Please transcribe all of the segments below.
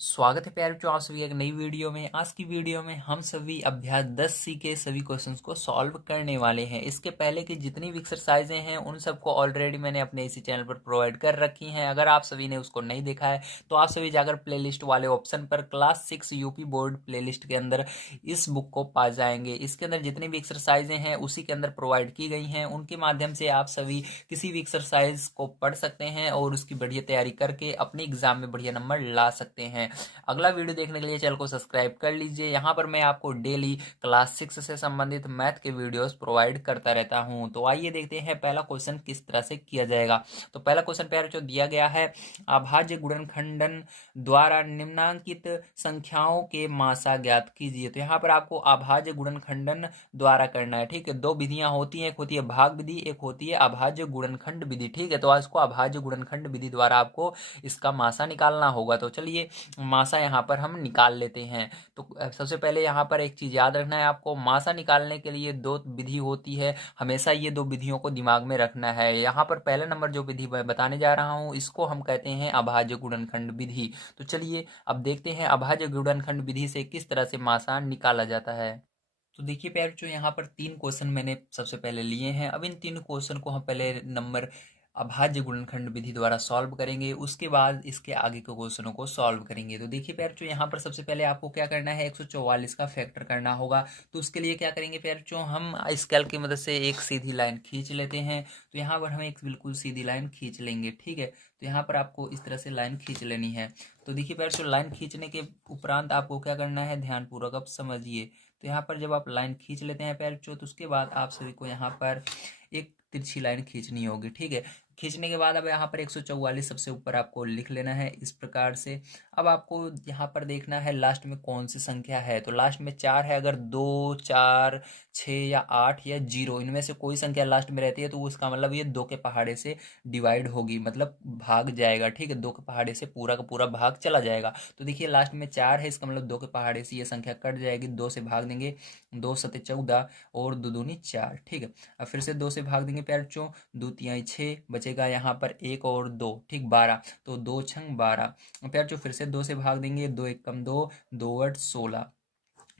स्वागत है प्यारे बच्चों, आप सभी एक नई वीडियो में। आज की वीडियो में हम सभी अभ्यास 10C के सभी क्वेश्चंस को सॉल्व करने वाले हैं। इसके पहले की जितनी भी एक्सरसाइजें हैं उन सबको ऑलरेडी मैंने अपने इसी चैनल पर प्रोवाइड कर रखी हैं। अगर आप सभी ने उसको नहीं देखा है तो आप सभी जाकर प्लेलिस्ट वाले ऑप्शन पर क्लास 6 यूपी बोर्ड प्लेलिस्ट के अंदर इस बुक को पा जाएंगे। इसके अंदर जितनी भी एक्सरसाइजें हैं उसी के अंदर प्रोवाइड की गई हैं। उनके माध्यम से आप सभी किसी भी एक्सरसाइज को पढ़ सकते हैं और उसकी बढ़िया तैयारी करके अपने एग्जाम में बढ़िया नंबर ला सकते हैं। अगला वीडियो देखने के लिए चैनल को सब्सक्राइब कर लीजिए। यहाँ पर मैं आपको डेली क्लास 6 से संबंधित मैथ के वीडियोस प्रोवाइड करता रहता हूँ। तो आइए देखते हैं पहला क्वेश्चन किस तरह से किया जाएगा। तो पहला क्वेश्चन प्यारे जो दिया गया है, अभाज्य गुणनखंडन द्वारा निम्नांकित संख्याओं के मासा ज्ञात कीजिए। तो यहाँ पर आपको अभाज्य गुणनखंडन द्वारा करना है। ठीक है, दो विधियां होती हैं, एक होती है भाग विधि, एक होती है अभाज्य गुणनखंड विधि। ठीक है, तो आज को अभाज्य गुणनखंड विधि द्वारा आपको इसका मासा निकालना होगा। तो चलिए मासा यहाँ पर हम निकाल लेते हैं। तो सबसे पहले यहाँ पर एक चीज याद रखना है आपको, मासा निकालने के लिए दो विधि होती है। हमेशा ये दो विधियों को दिमाग में रखना है। यहाँ पर पहला नंबर जो विधि मैं बताने जा रहा हूँ इसको हम कहते हैं अभाज्य गुणनखंड विधि। तो चलिए अब देखते हैं अभाज्य गुणनखंड विधि से किस तरह से मासा निकाला जाता है। तो देखिए प्यारे बच्चों, यहाँ पर तीन क्वेश्चन मैंने सबसे पहले लिए हैं। अब इन तीन क्वेश्चन को हम पहले नंबर अभाज्य गुणनखंड विधि द्वारा सॉल्व करेंगे, उसके बाद इसके आगे के क्वेश्चनों को सॉल्व करेंगे। तो देखिए प्यारे बच्चों, यहाँ पर सबसे पहले आपको क्या करना है, 144 का फैक्टर करना होगा। तो उसके लिए क्या करेंगे प्यारे बच्चों, हम स्केल की मदद से एक सीधी लाइन खींच लेते हैं। तो यहाँ पर हम एक बिल्कुल सीधी लाइन खींच लेंगे। ठीक है, तो यहाँ पर आपको इस तरह से लाइन खींच लेनी है। तो देखिए प्यारे बच्चों, लाइन खींचने के उपरांत आपको क्या करना है, ध्यानपूर्वक अब समझिए। तो यहाँ पर जब आप लाइन खींच लेते हैं प्यारे बच्चों, तो उसके बाद आप सभी को यहाँ पर एक तिरछी लाइन खींचनी होगी। ठीक है, खींचने के बाद अब यहाँ पर 144 सबसे ऊपर आपको लिख लेना है इस प्रकार से। अब आपको यहाँ पर देखना है लास्ट में कौन सी संख्या है। तो लास्ट में 4 है, अगर 2, 4, 6 या 8 या 0 इनमें से कोई संख्या लास्ट में रहती है तो उसका मतलब ये 2 के पहाड़े से डिवाइड होगी, मतलब भाग जाएगा। ठीक है, 2 के पहाड़े से पूरा का पूरा भाग चला जाएगा। तो देखिए लास्ट में 4 है, इसका मतलब 2 के पहाड़े से ये संख्या कट जाएगी। 2 से भाग देंगे, 2 सते 14 और 2 दूनी 4। ठीक है, अब फिर से 2 से भाग देंगे प्यारे बच्चों, 2 तिहाई 6, बचेगा यहाँ पर 1 और 2, ठीक 12। तो 2 छंग 12। प्यारे बच्चों फिर से 2 से भाग देंगे, 2 एक कम 2, 2 8 16।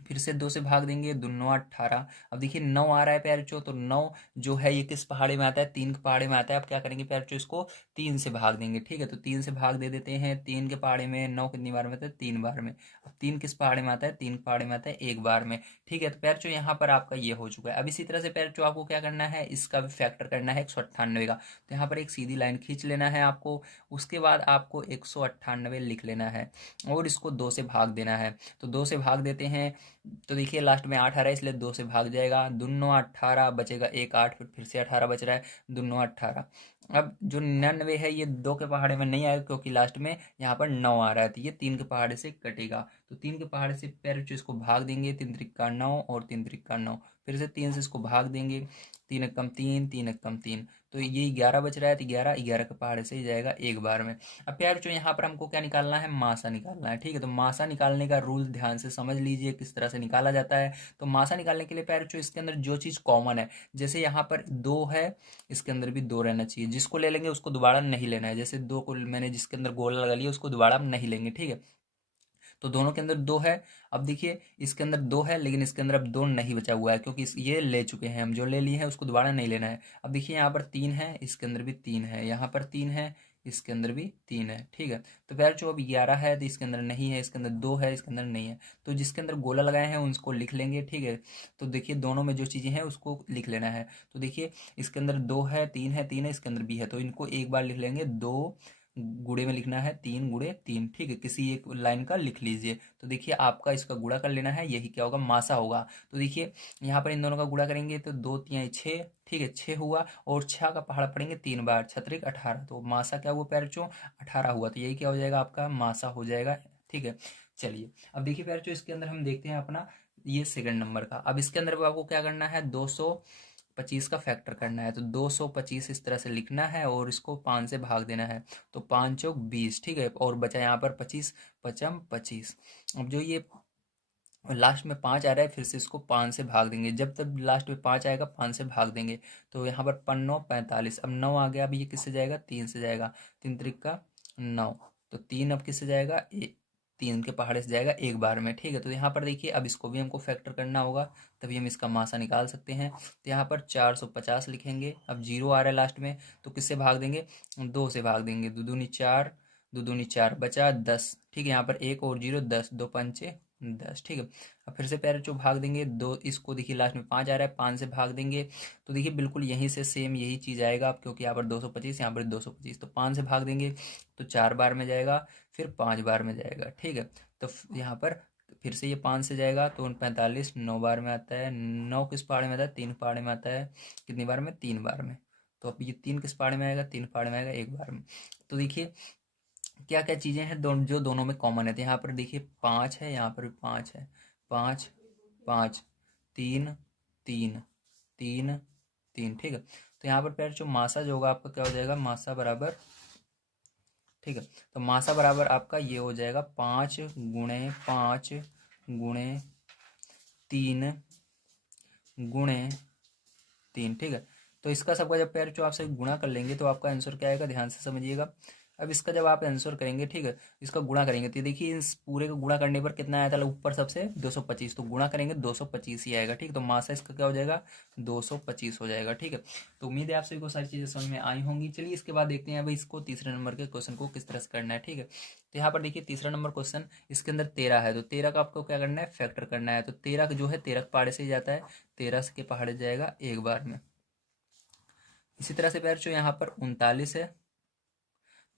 फिर से 2 से भाग देंगे, 2 9 18। अब देखिए 9 आ रहा है प्यारे बच्चों, तो 9 जो है ये किस पहाड़े में आता है, 3 के पहाड़े में आता है। अब क्या करेंगे प्यारे बच्चों, इसको 3 से भाग देंगे। ठीक है, तो 3 से भाग दे देते हैं। 3 के पहाड़े में 9 कितनी बार में आता है, 3 बार में। अब 3 किस पहाड़े में आता है, 3 के पहाड़े में आता है 1 बार में। ठीक है, तो प्यारे बच्चों यहाँ पर आपका ये हो चुका है। अब इसी तरह से प्यारे बच्चों आपको क्या करना है, इसका भी फैक्टर करना है 198 का। तो यहाँ पर एक सीधी लाइन खींच लेना है आपको, उसके बाद आपको 198 लिख लेना है और इसको 2 से भाग देना है। तो 2 से भाग देते हैं, तो देखिए लास्ट में 8 आ रहा है इसलिए 2 से भाग जाएगा। दुन्नो 18, बचेगा 1 8, फिर से 18 बच रहा है, दुन्नो 18। अब जो 99 है ये 2 के पहाड़े में नहीं आएगा क्योंकि लास्ट में यहाँ पर 9 आ रहा है, तो ये 3 के पहाड़े से कटेगा। तो 3 के पहाड़े से पैर इसको भाग देंगे, 3 त्रिका 9 और 3 त्रिका 9। फिर से 3 से इसको भाग देंगे, 3 एक कम 3, 3 एक कम 3। तो ये 11 बच रहा है, तो 11 11 के पहाड़े से ही जाएगा 1 बार में। अब प्यार जो यहाँ पर हमको क्या निकालना है, मासा निकालना है। ठीक है, तो मासा निकालने का रूल ध्यान से समझ लीजिए किस तरह से निकाला जाता है। तो मासा निकालने के लिए प्यार जो इसके अंदर जो चीज़ कॉमन है, जैसे यहाँ पर 2 है, इसके अंदर भी 2 रहना चाहिए। जिसको ले लेंगे उसको दोबारा नहीं लेना है। जैसे 2 को मैंने जिसके अंदर गोला लगा लिया उसको दोबारा हम नहीं लेंगे। ठीक है, तो दोनों के अंदर 2 है। अब देखिए इसके अंदर 2 है लेकिन इसके अंदर अब 2 नहीं बचा हुआ है क्योंकि ये ले चुके हैं हम, जो ले लिए हैं उसको दोबारा नहीं लेना है। अब देखिए यहाँ पर 3 है, इसके अंदर भी 3 है, यहाँ पर 3 है, इसके अंदर भी 3 है। ठीक है, तो प्यार जो अब 11 है तो इसके अंदर नहीं है, इसके अंदर 2 है, इसके अंदर नहीं है। तो जिसके अंदर गोला लगाए हैं उसको लिख लेंगे। ठीक है, तो देखिए दोनों में जो चीज़ें हैं उसको लिख लेना है। तो देखिए इसके अंदर 2 है, 3 है, 3 है, इसके अंदर भी है, तो इनको एक बार लिख लेंगे। 2 गुणे में लिखना है, 3 गुणे 3। ठीक है, किसी एक लाइन का लिख लीजिए। तो देखिए आपका इसका गुणा कर लेना है, यही क्या होगा, मासा होगा। तो देखिए यहाँ पर इन दोनों का गुणा करेंगे तो 2 3 6। ठीक है, 6 हुआ और 6 का पहाड़ा पड़ेंगे 3 बार, छत्रिक 18। तो मासा क्या हुआ प्यारे बच्चों, 18 हुआ। तो यही क्या हो जाएगा, आपका मासा हो जाएगा। ठीक है, चलिए अब देखिए प्यारे बच्चों इसके अंदर हम देखते हैं अपना ये सेकंड नंबर का। अब इसके अंदर आपको क्या करना है, 225 का फैक्टर करना है। तो 225 इस तरह से लिखना है और इसको 5 से भाग देना है। तो 5 चौक 20। ठीक है, और बचा यहाँ पर 25, पचम 25। अब जो ये लास्ट में 5 आ रहा है फिर से इसको 5 से भाग देंगे, जब तक लास्ट में 5 आएगा 5 से भाग देंगे। तो यहाँ पर 5 45। अब 9 आ गया, अब ये किससे जाएगा, 3 से जाएगा, 3 त्रिक का 9। तो 3 अब किससे जाएगा, 3 के पहाड़े से जाएगा एक बार में, ठीक है। तो यहाँ पर देखिए अब इसको भी हमको फैक्टर करना होगा, तभी हम इसका मासा निकाल सकते हैं। तो यहाँ पर 450 लिखेंगे। अब जीरो आ रहा है लास्ट में, तो किससे भाग देंगे, 2 से भाग देंगे। दो दूनी 4, दो दूनी 4 बचा 10, ठीक है। यहाँ पर एक और जीरो, 10, दो पंचे 10, ठीक है। अब फिर से पैर जो भाग देंगे, दो इसको देखिए लास्ट में 5 आ रहा है, 5 से भाग देंगे। तो देखिए बिल्कुल यहीं से सेम यही चीज़ आएगा आप, क्योंकि यहाँ पर 225, यहाँ पर 225, तो 5 से भाग देंगे तो 4 बार में जाएगा, फिर 5 बार में जाएगा, ठीक है। तो यहाँ पर फिर से ये 5 से जाएगा तो 45, 9 बार में आता है। 9 किस पहाड़े में आता है, 3 पहाड़े में आता है। कितनी बार में, 3 बार में। तो अब ये 3 किस पहाड़े में आएगा, 3 पहाड़े में आएगा एक बार में। तो देखिए क्या क्या चीज़ें हैं जो दोनों में कॉमन है। तो यहाँ पर देखिए 5 है, यहाँ पर भी 5 है। 5, 5, 3, 3, 3, 3, ठीक है। तो यहाँ पर पैर जो मासा जो होगा आपका क्या हो जाएगा, मासा बराबर, ठीक है। तो मासा बराबर आपका ये हो जाएगा 5 × 5 × 3 × 3, ठीक है। तो इसका सबका जब पैर जो आपसे गुणा कर लेंगे तो आपका आंसर क्या आएगा, ध्यान से समझिएगा। अब इसका जब आप आंसर करेंगे, ठीक है, इसका गुणा करेंगे तो देखिए इस पूरे को गुणा करने पर कितना आया था, ऊपर सबसे 225, तो गुणा करेंगे 225 ही आएगा, ठीक। तो मासा इसका क्या हो जाएगा, 225 हो जाएगा, ठीक है। तो उम्मीद है आप सभी को सारी चीज़ें समझ में आई होंगी। चलिए इसके बाद देखते हैं भाई इसको तीसरे नंबर के क्वेश्चन को किस तरह से करना है, ठीक है। तो यहाँ पर देखिए तीसरा नंबर क्वेश्चन, इसके अंदर 13 है, तो 13 का आपको क्या करना है, फैक्टर करना है। तो 13 जो है 13 के पहाड़े से ही जाता है, 13 के पहाड़े जाएगा एक बार में। इसी तरह से पैर जो यहाँ पर 39 है,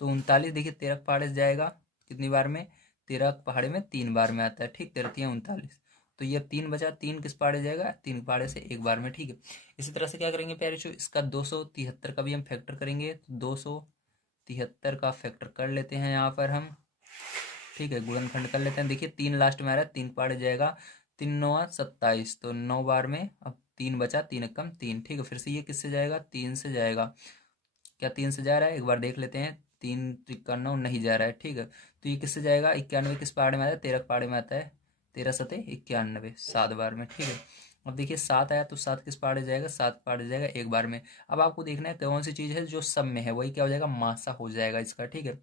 तो 39 देखिए 13 पहाड़े से जाएगा कितनी बार में, 13 पहाड़े में 3 बार में आता है, ठीक। 13 39, तो ये 3 बचा, 3 किस पहाड़े जाएगा, 3 पहाड़े से एक बार में, ठीक है। इसी तरह से क्या करेंगे प्यारे जो इसका 273 का भी हम फैक्टर करेंगे, तो 273 का फैक्टर कर लेते हैं यहाँ पर हम, ठीक है। गुणनखंड कर लेते हैं। देखिए 3 लास्ट में आ रहा है, 3 पहाड़े जाएगा, 3 9 27, तो 9 बार में अब 3 बचा, 3 कम 3, ठीक है। फिर से ये किससे जाएगा, 3 से जाएगा। क्या 3 से जा रहा है, एक बार देख लेते हैं। 3 त्रिका 9 नहीं जा रहा है, ठीक है। तो ये किससे जाएगा, 91 किस पहाड़े में आता है, 13 पहाड़े में आता है। 13 सते 91, 7 बार में, ठीक है। अब देखिए 7 आया तो 7 किस पहाड़े जाएगा, 7 पहाड़े जाएगा एक बार में। अब आपको देखना है कौन सी चीज़ है जो सब में है, वही क्या हो जाएगा, मासा हो जाएगा इसका, ठीक है।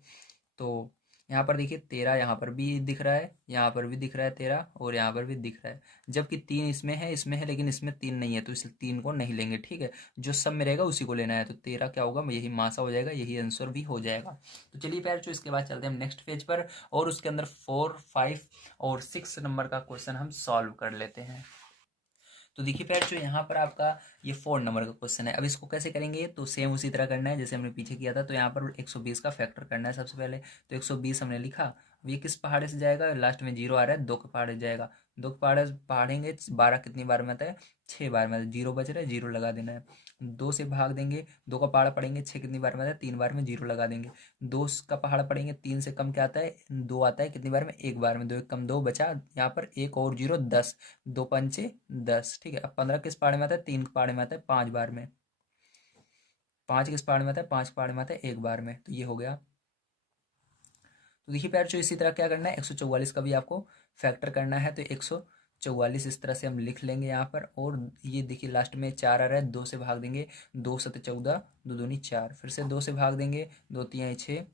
तो यहाँ पर देखिए 13 यहाँ पर भी दिख रहा है, यहाँ पर भी दिख रहा है 13, और यहाँ पर भी दिख रहा है। जबकि 3 इसमें है लेकिन इसमें 3 नहीं है, तो इस 3 को नहीं लेंगे, ठीक है। जो सब में रहेगा उसी को लेना है। तो 13 क्या होगा, यही मासा हो जाएगा, यही आंसर भी हो जाएगा। तो चलिए पैर जो इसके बाद चलते हैं हम नेक्स्ट पेज पर, और उसके अंदर 4, 5 और 6 नंबर का क्वेश्चन हम सॉल्व कर लेते हैं। तो देखिए पैर जो यहाँ पर आपका ये 4 नंबर का क्वेश्चन है। अब इसको कैसे करेंगे, तो सेम उसी तरह करना है जैसे हमने पीछे किया था। तो यहाँ पर 120 का फैक्टर करना है सबसे पहले। तो 120 हमने लिखा। अब ये किस पहाड़े से जाएगा, लास्ट में जीरो आ रहा है, 2 के पहाड़े जाएगा। 2 के पहाड़े पहाड़ेंगे, 12 कितनी बार में आता है, 6 बार में आता है। जीरो बच रहा है, जीरो लगा देना है। 2 से भाग देंगे, 2 का पहाड़ा पड़ेंगे, 6 कितनी बार में आता है, 3 बार में, जीरो लगा देंगे। 2 का पहाड़ा पड़ेंगे, 3 से कम क्या आता है, 2 आता है, कितनी बार में, एक बार में। 2 एक कम 2 बचा, यहाँ पर एक और जीरो, 10, 2 पंचे 10, ठीक है। अब 15 किस पहाड़े में आता है, 3 के पहाड़े में आता है 5 बार में। 5 किस पहाड़े में आता है, 5 पहाड़े में आता है एक बार में। तो ये हो गया। तो देखिए प्यार जो इसी तरह क्या करना है, 144 का भी आपको फैक्टर करना है। तो 144 इस तरह से हम लिख लेंगे यहाँ पर। और ये देखिए लास्ट में 4 आ रहा है, 2 से भाग देंगे, 2 सत 14, 2 दूनी 4, फिर से 2 से भाग देंगे, 2 तिहाई 6,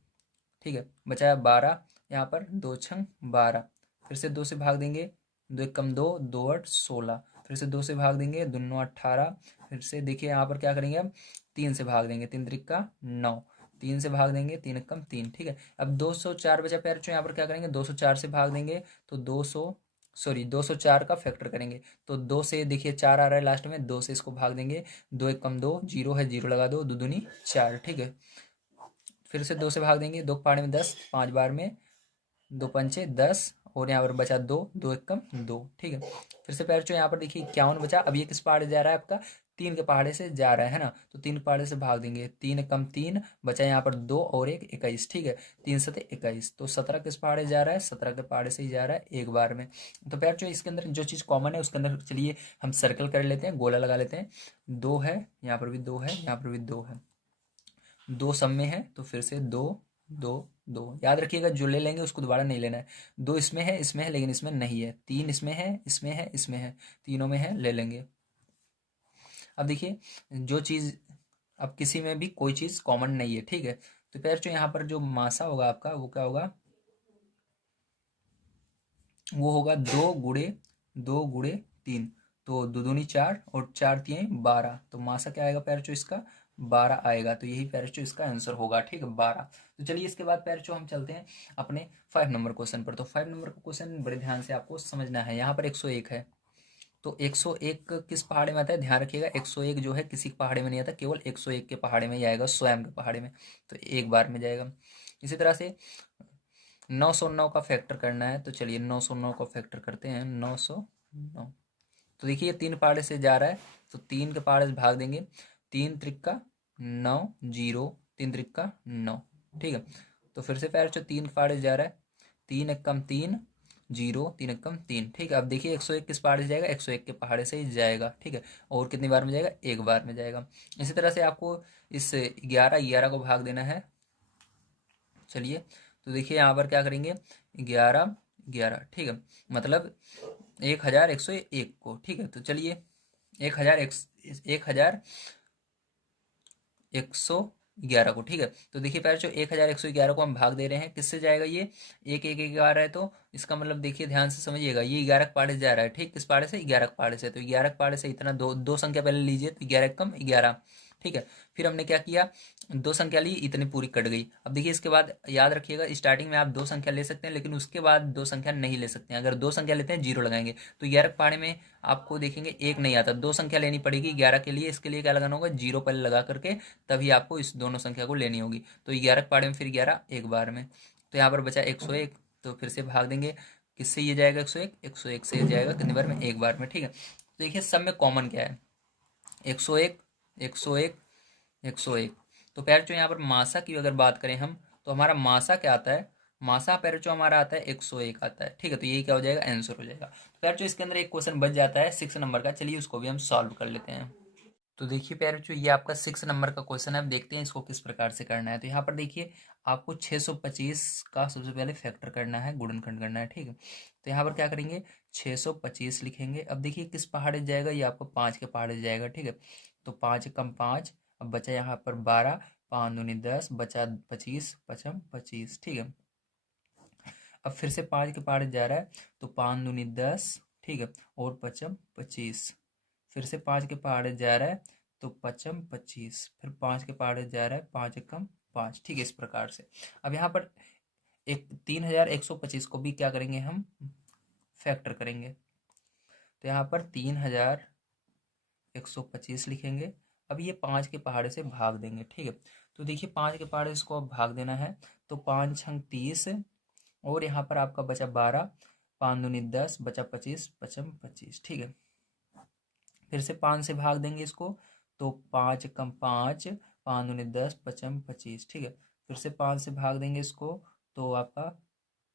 ठीक है। बचाया 12, यहाँ पर 2 छंग 12, फिर से 2 से भाग देंगे, 2 एक कम 2, 2 8 16, फिर से 2 से भाग देंगे, 2 9 18, फिर से देखिए यहाँ पर क्या करेंगे, अब 3 से भाग देंगे, 3 त्रिका 9, 3 से भाग देंगे, 3 एक कम 3, ठीक है। अब 204 बचा पैर, यहाँ पर क्या करेंगे, 204 से भाग देंगे, तो 204 का फैक्टर करेंगे। तो 2 से देखिए 4 आ रहा है लास्ट में, 2 से इसको भाग देंगे, 2 एक कम 2, जीरो है, जीरो लगा दो, 2 दूनी 4, ठीक है। फिर से 2 से भाग देंगे, 2 के पहाड़े में 10, 5 बार में, 2 पंचे 10, और यहाँ पर बचा 2, 2 एक कम 2, ठीक है। फिर से पैर यहाँ पर देखिए 51 बचा। अब ये किस पहाड़े जा रहा है आपका, 3 के पहाड़े से जा रहा है ना। तो 3 पहाड़े से भाग देंगे, 3 एक कम 3, बचा यहाँ पर 2 और 1 21, ठीक है। 3 सते 21, तो 17 किस पहाड़े जा रहा है, 17 के पहाड़े से ही जा रहा है एक बार में। तो पैर जो इसके अंदर जो चीज़ कॉमन है उसके अंदर चलिए हम सर्कल कर लेते हैं, गोला लगा लेते हैं। 2 है, यहाँ पर भी 2 है, यहाँ पर भी 2 है, 2 सब में है, तो फिर से 2 2 2, याद रखिएगा जो ले लेंगे उसको दोबारा नहीं लेना है। 2 इसमें है लेकिन इसमें नहीं है, 3 इसमें है, इसमें है, इसमें है, तीनों में है, ले लेंगे। अब देखिए जो चीज़, अब किसी में भी कोई चीज़ कॉमन नहीं है, ठीक है। तो पैर जो यहाँ पर जो मासा होगा आपका वो क्या होगा, वो होगा 2 गुणे 3, तो 2 दूनी 4 और 4 3 12, तो मासा क्या आएगा पैरचो इसका 12 आएगा। तो यही पैरचो इसका आंसर होगा, ठीक है 12। तो चलिए इसके बाद पैरचो हम चलते हैं अपने 5 नंबर क्वेश्चन पर। तो 5 नंबर का क्वेश्चन बड़े ध्यान से आपको समझना है। यहाँ पर 101 है, तो 101 किस पहाड़े में आता है, ध्यान रखिएगा 101 जो है किसी पहाड़े में नहीं आता, केवल 101 के पहाड़े में ही आएगा, स्वयं के पहाड़े में, तो एक बार में जाएगा। इसी तरह से 909 का फैक्टर करना है, तो चलिए 909 का फैक्टर करते हैं। 909, तो देखिए ये 3 पहाड़े से जा रहा है, तो 3 के पहाड़े से भाग देंगे, 3 त्रिक्का 9 जीरो, 3 त्रिक्का 9, ठीक है। तो फिर से पैर जो 3 पहाड़े से जा रहा है, 3 एकम 3 जीरो, 3 एकम 3, ठीक है। अब देखिए 101 किस पहाड़े से जाएगा, 101 के पहाड़े से ही जाएगा, ठीक है। और कितनी बार में जाएगा, एक बार में जाएगा। इसी तरह से आपको इस 11 को भाग देना है। चलिए तो देखिए यहाँ पर क्या करेंगे, 11 11, ठीक है, मतलब 1101 को, ठीक है। तो चलिए 1111 को, ठीक है। तो देखिए प्यारे जो 1111 को हम भाग दे रहे हैं, किससे जाएगा ये, एक एक एक आ रहा है, तो इसका मतलब देखिए ध्यान से समझिएगा, ये 11 के पहाड़े से जा रहा है, ठीक, किस पहाड़े से, 11 के पहाड़े से। तो 11 के पहाड़े से इतना दो दो संख्या पहले लीजिए, तो 11 एकम 11, ठीक है। फिर हमने क्या किया, 2 संख्या ली, इतनी पूरी कट गई। अब देखिए इसके बाद याद रखिएगा, स्टार्टिंग में आप 2 संख्या ले सकते हैं, लेकिन उसके बाद 2 संख्या नहीं ले सकते हैं। अगर 2 संख्या लेते हैं, जीरो लगाएंगे। तो 11 के पहाड़े में आपको देखेंगे एक नहीं आता, 2 संख्या लेनी पड़ेगी 11 के लिए। इसके लिए क्या लगाना होगा, जीरो पहले लगा करके तभी आपको इस दोनों संख्या को लेनी होगी। तो 11 के पहाड़े में फिर 11 एक बार में, तो यहाँ पर बचा 101, तो फिर से भाग देंगे, किससे ये जाएगा, 101 से ये जाएगा कितनी बार में, एक बार में, ठीक है। तो देखिए सब में कॉमन क्या है, 101 101 101। तो पैरचो यहाँ पर मासा की अगर बात करें हम, तो हमारा मासा क्या आता है, मासा पैरचो हमारा आता है 101 आता है, ठीक है। तो यही क्या हो जाएगा, आंसर हो जाएगा। तो पैरचो इसके अंदर एक क्वेश्चन बच जाता है 6 नंबर का, चलिए उसको भी हम सॉल्व कर लेते हैं। तो देखिए पैरचो ये आपका 6 नंबर का क्वेश्चन है। अब देखते हैं इसको किस प्रकार से करना है। तो यहाँ पर देखिए आपको 625 का सबसे पहले फैक्टर करना है, गुणनखंड करना है, ठीक है। तो यहाँ पर क्या करेंगे, 625 लिखेंगे। अब देखिए किस पहाड़े से जाएगा, ये आपको 5 के पहाड़े से जाएगा, ठीक है। तो 5 एकम 5, अब बचा यहाँ पर 12, 5 दूनी 10, बचा 25, पचम 25, ठीक है। अब फिर से 5 के पहाड़े जा रहा है, तो 5 दूनी 10, ठीक है, और पचम 25। फिर से 5 के पहाड़े जा रहा है, तो पचम 25, फिर 5 के पहाड़े जा रहा है, 5 एकम 5, ठीक है, इस प्रकार से। अब यहाँ पर एक 3125 को भी क्या करेंगे हम, फैक्टर करेंगे। तो यहाँ पर 3125 लिखेंगे। अब ये 5 के पहाड़े से भाग देंगे, ठीक है। तो देखिए 5 के पहाड़े से को अब भाग देना है, तो 5 छंग 30, और यहाँ पर आपका बचा 12, 5 दूनी 10, बचा 25, पचम 25, ठीक है। फिर से 5 से भाग देंगे इसको, तो 5 एकम 5, 5 दूनी 10, पचम 25, ठीक है। फिर से 5 से भाग देंगे इसको, तो आपका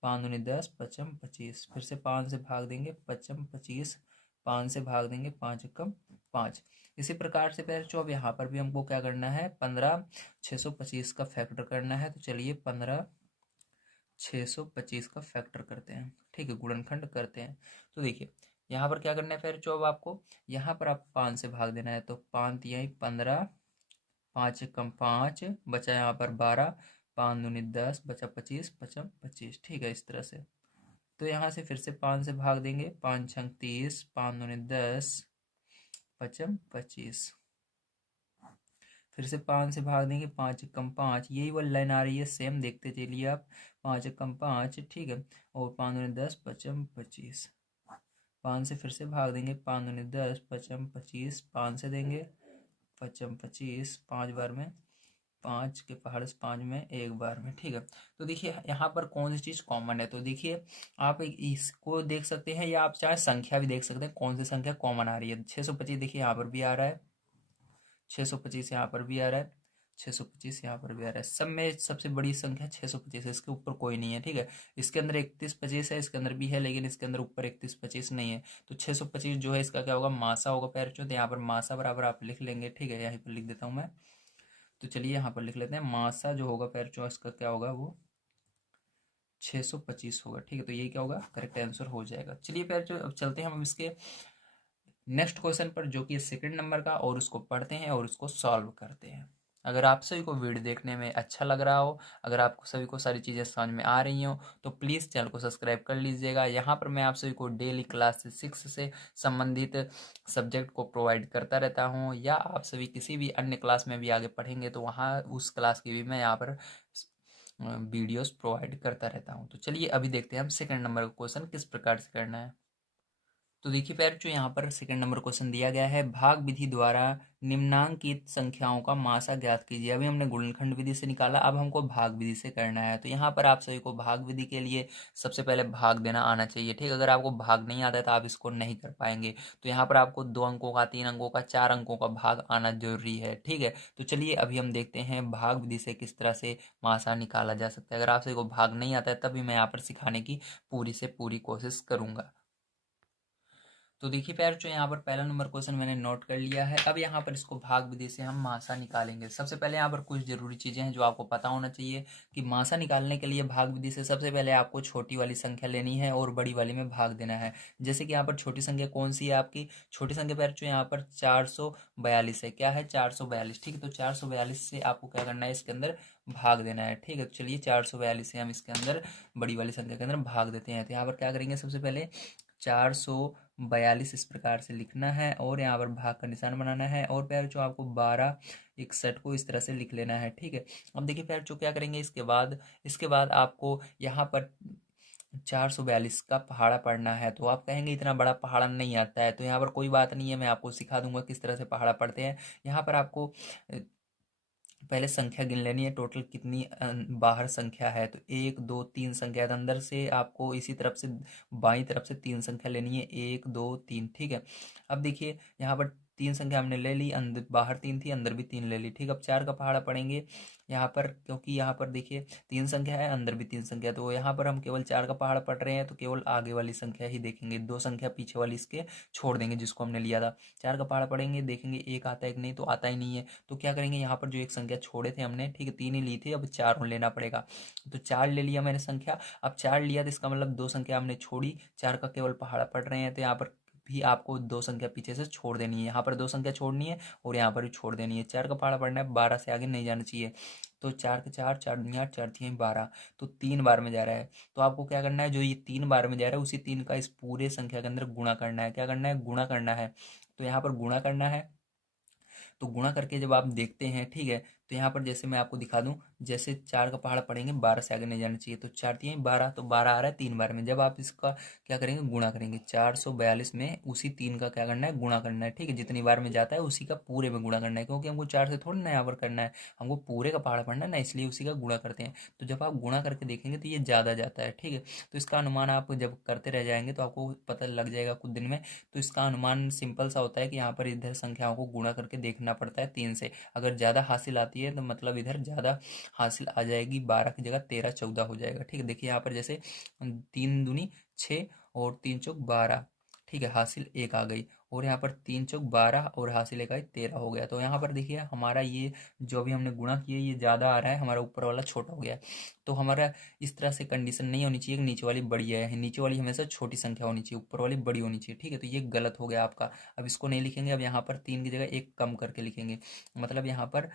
5 दूनी 10, पचम 25। फिर से 5 से भाग देंगे, पचम 25, 5 से भाग देंगे, 5 एकम 5। इसी प्रकार से फिर जो अब यहाँ पर भी हमको क्या करना है, 15 625 का फैक्टर करना है। तो चलिए 15 625 का फैक्टर करते हैं, ठीक है, गुणनखंड करते हैं। तो देखिए यहाँ पर क्या करना है फिर जो अब आपको, यहाँ पर आप 5 से भाग देना है, तो 5 तिहाई 15, 5 एकम 5, बचा यहाँ पर 12, 5 दूनी 10, बचा 25, पचम 25, ठीक है, इस तरह से। तो यहाँ से फिर से 5 से भाग देंगे, 5 छंग 30, 5 दूनी 10, पचम 25। फिर से 5 से भाग देंगे, 5 एकम 5, यही वाली लाइन आ रही है सेम, देखते चलिए आप, 5 एकम 5, ठीक है, और 5 दूनी 10, पचम 25। 5 से फिर से भाग देंगे, 5 दूनी 10, पचम 25, 5 से देंगे, पचम 25, 5 बार में, 5 के पहाड़ से 5 में एक बार में, ठीक है। तो देखिए यहाँ पर कौन सी चीज़ कॉमन है, तो देखिए आप इसको देख सकते हैं, या आप चाहे संख्या भी देख सकते हैं, कौन सी संख्या कॉमन आ रही है। 625 देखिए यहाँ पर भी आ रहा है, 625 यहाँ पर भी आ रहा है, 625 यहाँ पर भी आ रहा है। सब में सबसे बड़ी संख्या 625 है, इसके ऊपर कोई नहीं है, ठीक है। इसके अंदर 3125 है, इसके अंदर भी है, लेकिन इसके अंदर ऊपर 3125 नहीं है। तो 625 जो है इसका क्या होगा, मासा होगा पैर चो। तो यहाँ पर मासा बराबर आप लिख लेंगे, ठीक है, यहीं पर लिख देता हूँ मैं। तो चलिए यहाँ पर लिख लेते हैं, मासा जो होगा पैर चो इसका क्या होगा, वो 625 होगा, ठीक है। तो ये क्या होगा, करेक्ट आंसर हो जाएगा। चलिए पैर चो अब चलते हैं हम इसके नेक्स्ट क्वेश्चन पर, जो कि 2 नंबर का, और उसको पढ़ते हैं और उसको सॉल्व करते हैं। अगर आप सभी को वीडियो देखने में अच्छा लग रहा हो, अगर आपको सभी को सारी चीज़ें समझ में आ रही हो, तो प्लीज़ चैनल को सब्सक्राइब कर लीजिएगा। यहाँ पर मैं आप सभी को डेली क्लास 6 से संबंधित सब्जेक्ट को प्रोवाइड करता रहता हूँ, या आप सभी किसी भी अन्य क्लास में भी आगे पढ़ेंगे तो वहाँ उस क्लास की भी मैं यहाँ पर वीडियोस प्रोवाइड करता रहता हूँ। तो चलिए अभी देखते हैं हम सेकंड नंबर का क्वेश्चन किस प्रकार से करना है। तो देखिए प्यारे, जो यहाँ पर सेकंड नंबर क्वेश्चन दिया गया है, भाग विधि द्वारा निम्नांकित संख्याओं का मासा ज्ञात कीजिए। अभी हमने गुणनखंड विधि से निकाला, अब हमको भाग विधि से करना है। तो यहाँ पर आप सभी को भाग विधि के लिए सबसे पहले भाग देना आना चाहिए, ठीक। अगर आपको भाग नहीं आता है तो आप इसको नहीं कर पाएंगे। तो यहाँ पर आपको 2 अंकों का, 3 अंकों का, 4 अंकों का भाग आना जरूरी है, ठीक है। तो चलिए अभी हम देखते हैं भाग विधि से किस तरह से मासा निकाला जा सकता है। अगर आप सभी को भाग नहीं आता है तभी मैं यहाँ पर सिखाने की पूरी से पूरी कोशिश करूंगा। तो देखिए प्यार, जो यहाँ पर पहला नंबर क्वेश्चन मैंने नोट कर लिया है। अब यहाँ पर इसको भाग विधि से हम मासा निकालेंगे। सबसे पहले यहाँ पर कुछ जरूरी चीजें हैं जो आपको पता होना चाहिए कि मासा निकालने के लिए भाग विधि से सबसे पहले आपको छोटी वाली संख्या लेनी है और बड़ी वाली में भाग देना है। जैसे कि यहाँ पर छोटी संख्या कौन सी है आपकी? छोटी संख्या प्यार जो यहाँ पर 442 है। क्या है? 442, ठीक है। तो 442 से आपको क्या करना है, इसके अंदर भाग देना है, ठीक है। तो चलिए 442 से हम इसके अंदर बड़ी वाली संख्या के अंदर भाग देते हैं। तो यहाँ पर क्या करेंगे, सबसे पहले 442 इस प्रकार से लिखना है और यहाँ पर भाग का निशान बनाना है, और प्यार जो आपको 1261 को इस तरह से लिख लेना है, ठीक है। अब देखिए प्यार जो क्या करेंगे, इसके बाद आपको यहाँ पर 442 का पहाड़ा पढ़ना है। तो आप कहेंगे इतना बड़ा पहाड़ा नहीं आता है, तो यहाँ पर कोई बात नहीं है, मैं आपको सिखा दूंगा किस तरह से पहाड़ा पढ़ते हैं। यहाँ पर आपको पहले संख्या गिन लेनी है, टोटल कितनी बाहर संख्या है। तो 1 2 3 संख्या है, तो अंदर से आपको इसी तरफ से बाईं तरफ से 3 संख्या लेनी है, 1 2 3, ठीक है। अब देखिए यहाँ पर 3 संख्या हमने ले ली, अंदर बाहर 3 थी, अंदर भी 3 ले ली, ठीक। अब 4 का पहाड़ा पढ़ेंगे यहाँ पर, क्योंकि यहाँ पर देखिए 3 संख्या है, अंदर भी 3 संख्या, तो यहाँ पर हम केवल 4 का पहाड़ा पढ़ रहे हैं, तो केवल आगे वाली संख्या ही देखेंगे, 2 संख्या पीछे वाली इसके छोड़ देंगे जिसको हमने लिया था। 4 का पहाड़ा पढ़ेंगे, देखेंगे एक आता है कि नहीं, तो आता ही नहीं है। तो क्या करेंगे, यहाँ पर जो एक संख्या छोड़े थे हमने, ठीक है, 3 ही ली थी, अब 4 और लेना पड़ेगा। तो 4 ले लिया मैंने संख्या। अब 4 लिया तो इसका मतलब 2 संख्या हमने छोड़ी, 4 का केवल पहाड़ा पढ़ रहे हैं, तो यहाँ पर भी आपको 2 संख्या पीछे से छोड़ देनी है। यहाँ पर 2 संख्या छोड़नी है और यहाँ पर भी छोड़ देनी है। 4 का पहाड़ा पढ़ना है, 12 से आगे नहीं जाना चाहिए। तो 4 के 4, 4 दूनी 8, 4 तिहाई 12, तो 3 बार में जा रहा है। तो आपको क्या करना है, जो ये 3 बार में जा रहा है उसी 3 का इस पूरे संख्या के अंदर गुणा करना है। क्या करना है? गुणा करना है। तो यहाँ पर गुणा करना है। तो गुणा करके जब आप देखते हैं, ठीक है, तो यहाँ पर जैसे मैं आपको दिखा दूं, जैसे 4 का पहाड़ा पढ़ेंगे, 12 से आगे नहीं जाना चाहिए, तो 4 तिहाई 12, तो 12 आ रहा है 3 बार में। जब आप इसका क्या करेंगे, गुणा करेंगे, 442 में उसी 3 का क्या करना है, गुणा करना है, ठीक है। जितनी बार में जाता है उसी का पूरे में गुणा करना है, क्योंकि हमको 4 से थोड़ी ना यहाँ पर करना है, हमको पूरे का पहाड़ा पढ़ना है ना, इसलिए उसी का गुणा करते हैं। तो जब आप गुणा करके देखेंगे तो ये ज़्यादा जाता है, ठीक है। तो इसका अनुमान आप जब करते रह जाएंगे तो आपको पता लग जाएगा कुछ दिन में। तो इसका अनुमान सिंपल सा होता है कि यहाँ पर इधर संख्याओं को गुणा करके देखना पड़ता है 3 से। अगर ज़्यादा हासिल आती है तो मतलब इधर ज़्यादा हासिल आ जाएगी, 12 की जगह 13 14 हो जाएगा, ठीक है। देखिए यहाँ पर जैसे 3 दूनी 6 और 3 चौक 12, ठीक है, हासिल 1 आ गई। और यहाँ पर 3 चौक 12 और हासिल 1 आई, 13 हो गया। तो यहाँ पर देखिए हमारा ये जो भी हमने गुणा किया ये ज़्यादा आ रहा है, हमारा ऊपर वाला छोटा हो गया। तो हमारा इस तरह से कंडीशन नहीं होनी चाहिए कि नीचे वाली बड़ी है, नीचे वाली हमेशा छोटी संख्या होनी चाहिए, ऊपर वाली बड़ी होनी चाहिए, ठीक है। तो ये गलत हो गया आपका। अब इसको नहीं लिखेंगे, अब यहाँ पर 3 की जगह 1 कम करके लिखेंगे। मतलब यहाँ पर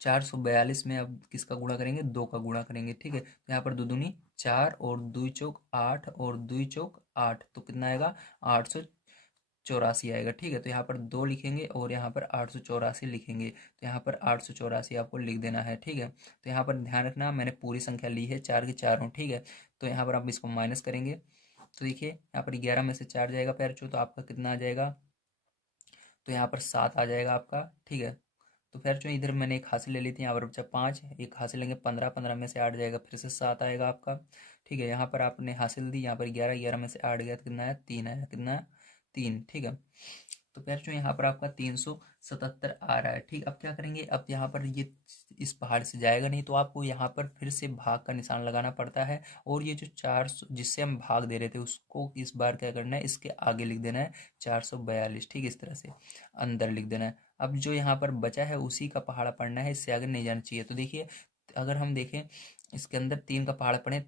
442 में अब किसका गुणा करेंगे, 2 का गुणा करेंगे, ठीक है। तो यहाँ पर दो दूनी 4 और 2 चौक 8 और 2 चौक 8, तो कितना आएगा, 884 आएगा, ठीक है। तो यहाँ पर 2 लिखेंगे और यहाँ पर 884 लिखेंगे। तो यहाँ पर 884 आपको लिख देना है, ठीक है। तो यहाँ पर ध्यान रखना, मैंने पूरी संख्या ली है, 4 की चारों, ठीक है। तो यहाँ पर आप इसको माइनस करेंगे, तो देखिए यहाँ पर 11 में से 4 जाएगा पैरचो, तो आपका कितना आ जाएगा, तो यहाँ पर 7 आ जाएगा आपका, ठीक है। तो फिर जो इधर मैंने एक हासिल ले ली थी, यहाँ पर बचा 5, एक हासिल लेंगे 15, 15 में से 8 जाएगा, फिर से 7 आएगा आपका, ठीक है। यहाँ पर आपने हासिल दी, यहाँ पर 11, 11 में से 8 गया तो कितना आया, 3 आया, कितना आया, 3, ठीक है। तो फिर जो यहाँ पर आपका 377 आ रहा है, ठीक। अब क्या करेंगे, अब यहाँ पर ये इस पहाड़ से जाएगा नहीं, तो आपको यहाँ पर फिर से भाग का निशान लगाना पड़ता है, और ये जो 400 जिससे हम भाग दे रहे थे उसको इस बार क्या करना है, इसके आगे लिख देना है 442, ठीक, इस तरह से अंदर लिख देना है। अब जो यहाँ पर बचा है उसी का पहाड़ा पढ़ना है, इससे आगे नहीं जाना चाहिए। तो देखिए अगर हम देखें इसके अंदर 3 का पहाड़ा पढ़े,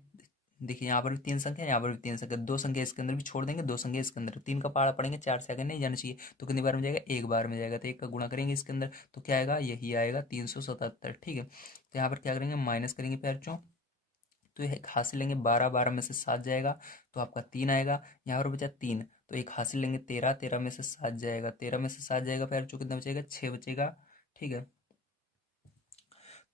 देखिए यहाँ पर भी 3 संख्या, यहाँ पर भी 3 संख्या, 2 संख्या इसके अंदर भी छोड़ देंगे, 2 संख्या इसके अंदर, 3 का पहाड़ा पड़ेंगे, 4 से आगे नहीं जाना चाहिए, तो कितनी बार में जाएगा, एक बार में जाएगा। तो एक का गुणा करेंगे इसके अंदर तो क्या आएगा, यही आएगा 377। ठीक है, तो यहाँ पर क्या करेंगे, माइनस करेंगे प्यारों, तो एक हासिल लेंगे 12, 12 में से 7 जाएगा तो आपका 3 आएगा। यहाँ पर बचा 3, तो एक हासिल लेंगे 13, 13 में से 7 जाएगा, 13 में से 7 जाएगा प्यारों, कितना बचेगा, 6 बचेगा। ठीक है,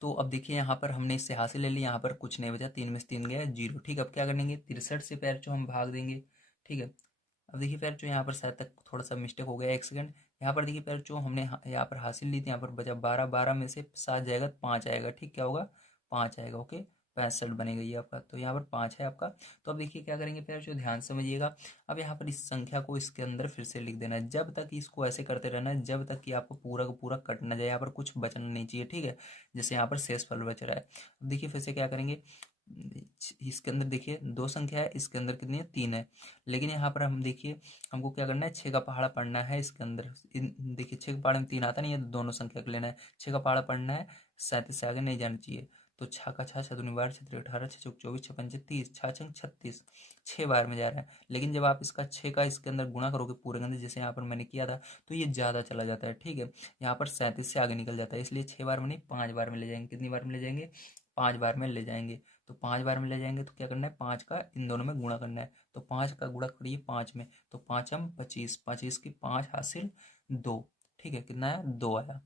तो अब देखिए यहाँ पर हमने इससे हासिल ले ली, यहाँ पर कुछ नहीं बचा, 3 में से 3 गया 0। ठीक है, अब क्या करेंगे, 63 से प्यारों हम भाग देंगे। ठीक है, अब देखिए प्यारों यहाँ पर शायद तक थोड़ा सा मिस्टेक हो गया, एक सेकंड। यहाँ पर देखिए प्यारों हमने यहाँ पर हासिल ली थी, यहाँ पर बचा 12, 12 में से 7 जाएगा तो 5 आएगा। ठीक, क्या होगा, 5 आएगा। ओके, 65 बनेगा ये आपका, तो यहाँ पर 5 है आपका। तो अब देखिए क्या करेंगे प्यारों, ध्यान समझिएगा। अब यहाँ पर इस संख्या को इसके अंदर फिर से लिख देना है, जब तक इसको ऐसे करते रहना है जब तक कि आपको पूरा का पूरा कट ना जाए, यहाँ पर कुछ बचना नहीं चाहिए। ठीक है, जैसे यहाँ पर शेष फल बच रहा है। अब देखिए फिर से क्या करेंगे, इसके अंदर देखिए 2 संख्या है, इसके अंदर कितनी है, 3 है, लेकिन यहाँ पर हम देखिए हमको क्या करना है, 6 का पहाड़ा पढ़ना है इसके अंदर। देखिए 6 के पहाड़े में 3 आता नहीं है, तो दोनों संख्या को लेना है, 6 का पहाड़ा पढ़ना है, 37 से आगे नहीं जाना चाहिए। तो 6 का 6, 6 दूनी 12, 6 3 18, 6 चौक 24, 6 पंचे 30, 6 छंग 36, 6 बार में जा रहा है। लेकिन जब आप इसका 6 का इसके अंदर गुणा करोगे पूरे के अंदर, जैसे यहाँ पर मैंने किया था, तो ये ज़्यादा चला जाता है। ठीक है, यहाँ पर 37 से आगे निकल जाता है, इसलिए 6 बार में नहीं 5 बार में ले जाएंगे। कितनी बार में ले जाएंगे, 5 बार में ले जाएंगे। तो 5 बार में ले जाएंगे तो क्या करना है, 5 का इन दोनों में गुणा करना है, तो 5 का गुणा करिए 5 में, तो 5 हम 25, 25 की 5 हासिल 2। ठीक है, कितना है, 2 आया।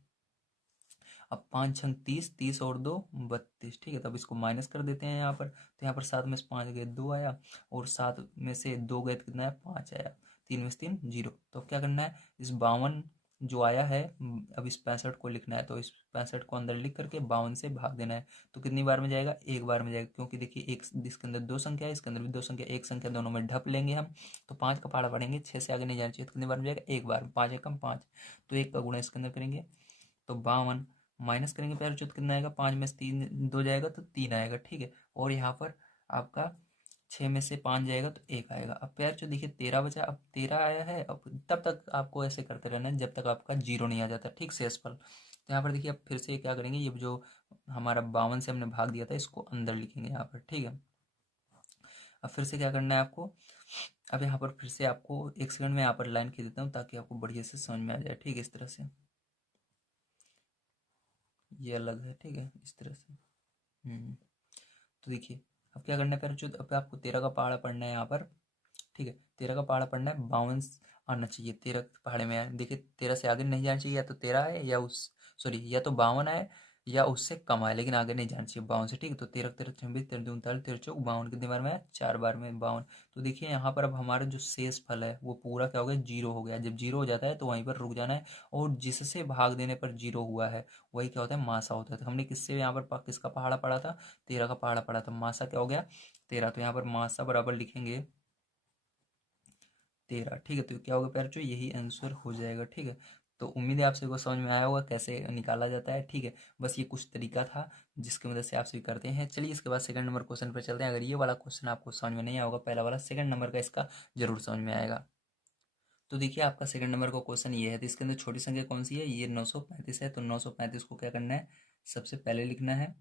अब 5 छंग 30, 30 और 2 32। ठीक है, तब इसको माइनस कर देते हैं यहाँ पर, तो यहाँ पर 7 में से 5 गए 2 आया, और 7 में से 2 गए तो कितना है, 5 आया। 3 में से 3 0। तो अब क्या करना है, इस 52 जो आया है, अब इस 65 को लिखना है, तो इस 65 को अंदर लिख करके 52 से भाग देना है। तो कितनी बार में जाएगा, एक बार में जाएगा, क्योंकि देखिए एक इसके अंदर 2 संख्या है, इसके अंदर भी 2 संख्या, एक संख्या दोनों में ढप लेंगे हम, तो 5 का पहाड़ा पढ़ेंगे, 6 से आगे नहीं जाना चाहिए, तो कितनी बार में जाएगा, एक बार। 5 एकम 5, तो 1 का गुणा इसके अंदर करेंगे तो 52, माइनस करेंगे प्यारे, जो कितना आएगा, 5 में से 3 2 जाएगा तो 3 आएगा। ठीक है, और यहाँ पर आपका 6 में से 5 जाएगा तो 1 आएगा। अब प्यार जो देखिए 13 बचा, अब 13 आया है, अब तब तक आपको ऐसे करते रहना है जब तक आपका 0 नहीं आ जाता। ठीक, शेषफल। तो यहाँ पर देखिए अब फिर से क्या करेंगे, ये जो हमारा 52 से हमने भाग दिया था इसको अंदर लिखेंगे यहाँ पर। ठीक है, अब फिर से क्या करना है आपको, अब यहाँ पर फिर से आपको एक सेकंड में यहाँ पर लाइन खींच देता हूँ ताकि आपको बढ़िया से समझ में आ जाए। ठीक है, इस तरह से ये अलग है। ठीक है, इस तरह से। तो देखिए अब क्या करना है, फिर जो अब आपको 13 का पहाड़ा पढ़ना है यहाँ पर। ठीक है, 13 का पहाड़ा पढ़ना है, 52 आना चाहिए 13 के पहाड़े में। देखिए 13 से आगे नहीं जाना चाहिए, या तो 13 है या उस सॉरी या तो 52 है या उससे कम है, लेकिन आगे नहीं जाना चाहिए 52 से। ठीक है, तो 13 13 26 13 39 13 चौक 52, कितनी बार में है, 4 बार में 52। तो देखिए यहाँ पर अब हमारा जो शेष फल है वो पूरा क्या हो गया, 0 हो गया। जब 0 हो जाता है तो वहीं पर रुक जाना है, और जिससे भाग देने पर 0 हुआ है वही क्या होता है, मासा होता है। तो हमने किससे यहाँ पर किसका पहाड़ा पढ़ा था, 13 का पहाड़ा पढ़ा था, मासा क्या हो गया, 13। तो यहाँ पर मासा बराबर लिखेंगे 13। ठीक है, तो क्या होगा प्यार, जो यही आंसर हो जाएगा। ठीक है, तो उम्मीद है आप सभी को समझ में आया होगा कैसे निकाला जाता है। ठीक है, बस ये कुछ तरीका था जिसकी मदद से आप सभी करते हैं। चलिए इसके बाद सेकंड नंबर क्वेश्चन पर चलते हैं। अगर ये वाला क्वेश्चन आपको समझ में नहीं आया होगा, पहला वाला, सेकंड नंबर का इसका जरूर समझ में आएगा। तो देखिए आपका सेकंड नंबर का क्वेश्चन ये है, तो इसके अंदर छोटी संख्या कौन सी है, ये 935 है, तो 935 को क्या करना है, सबसे पहले लिखना है।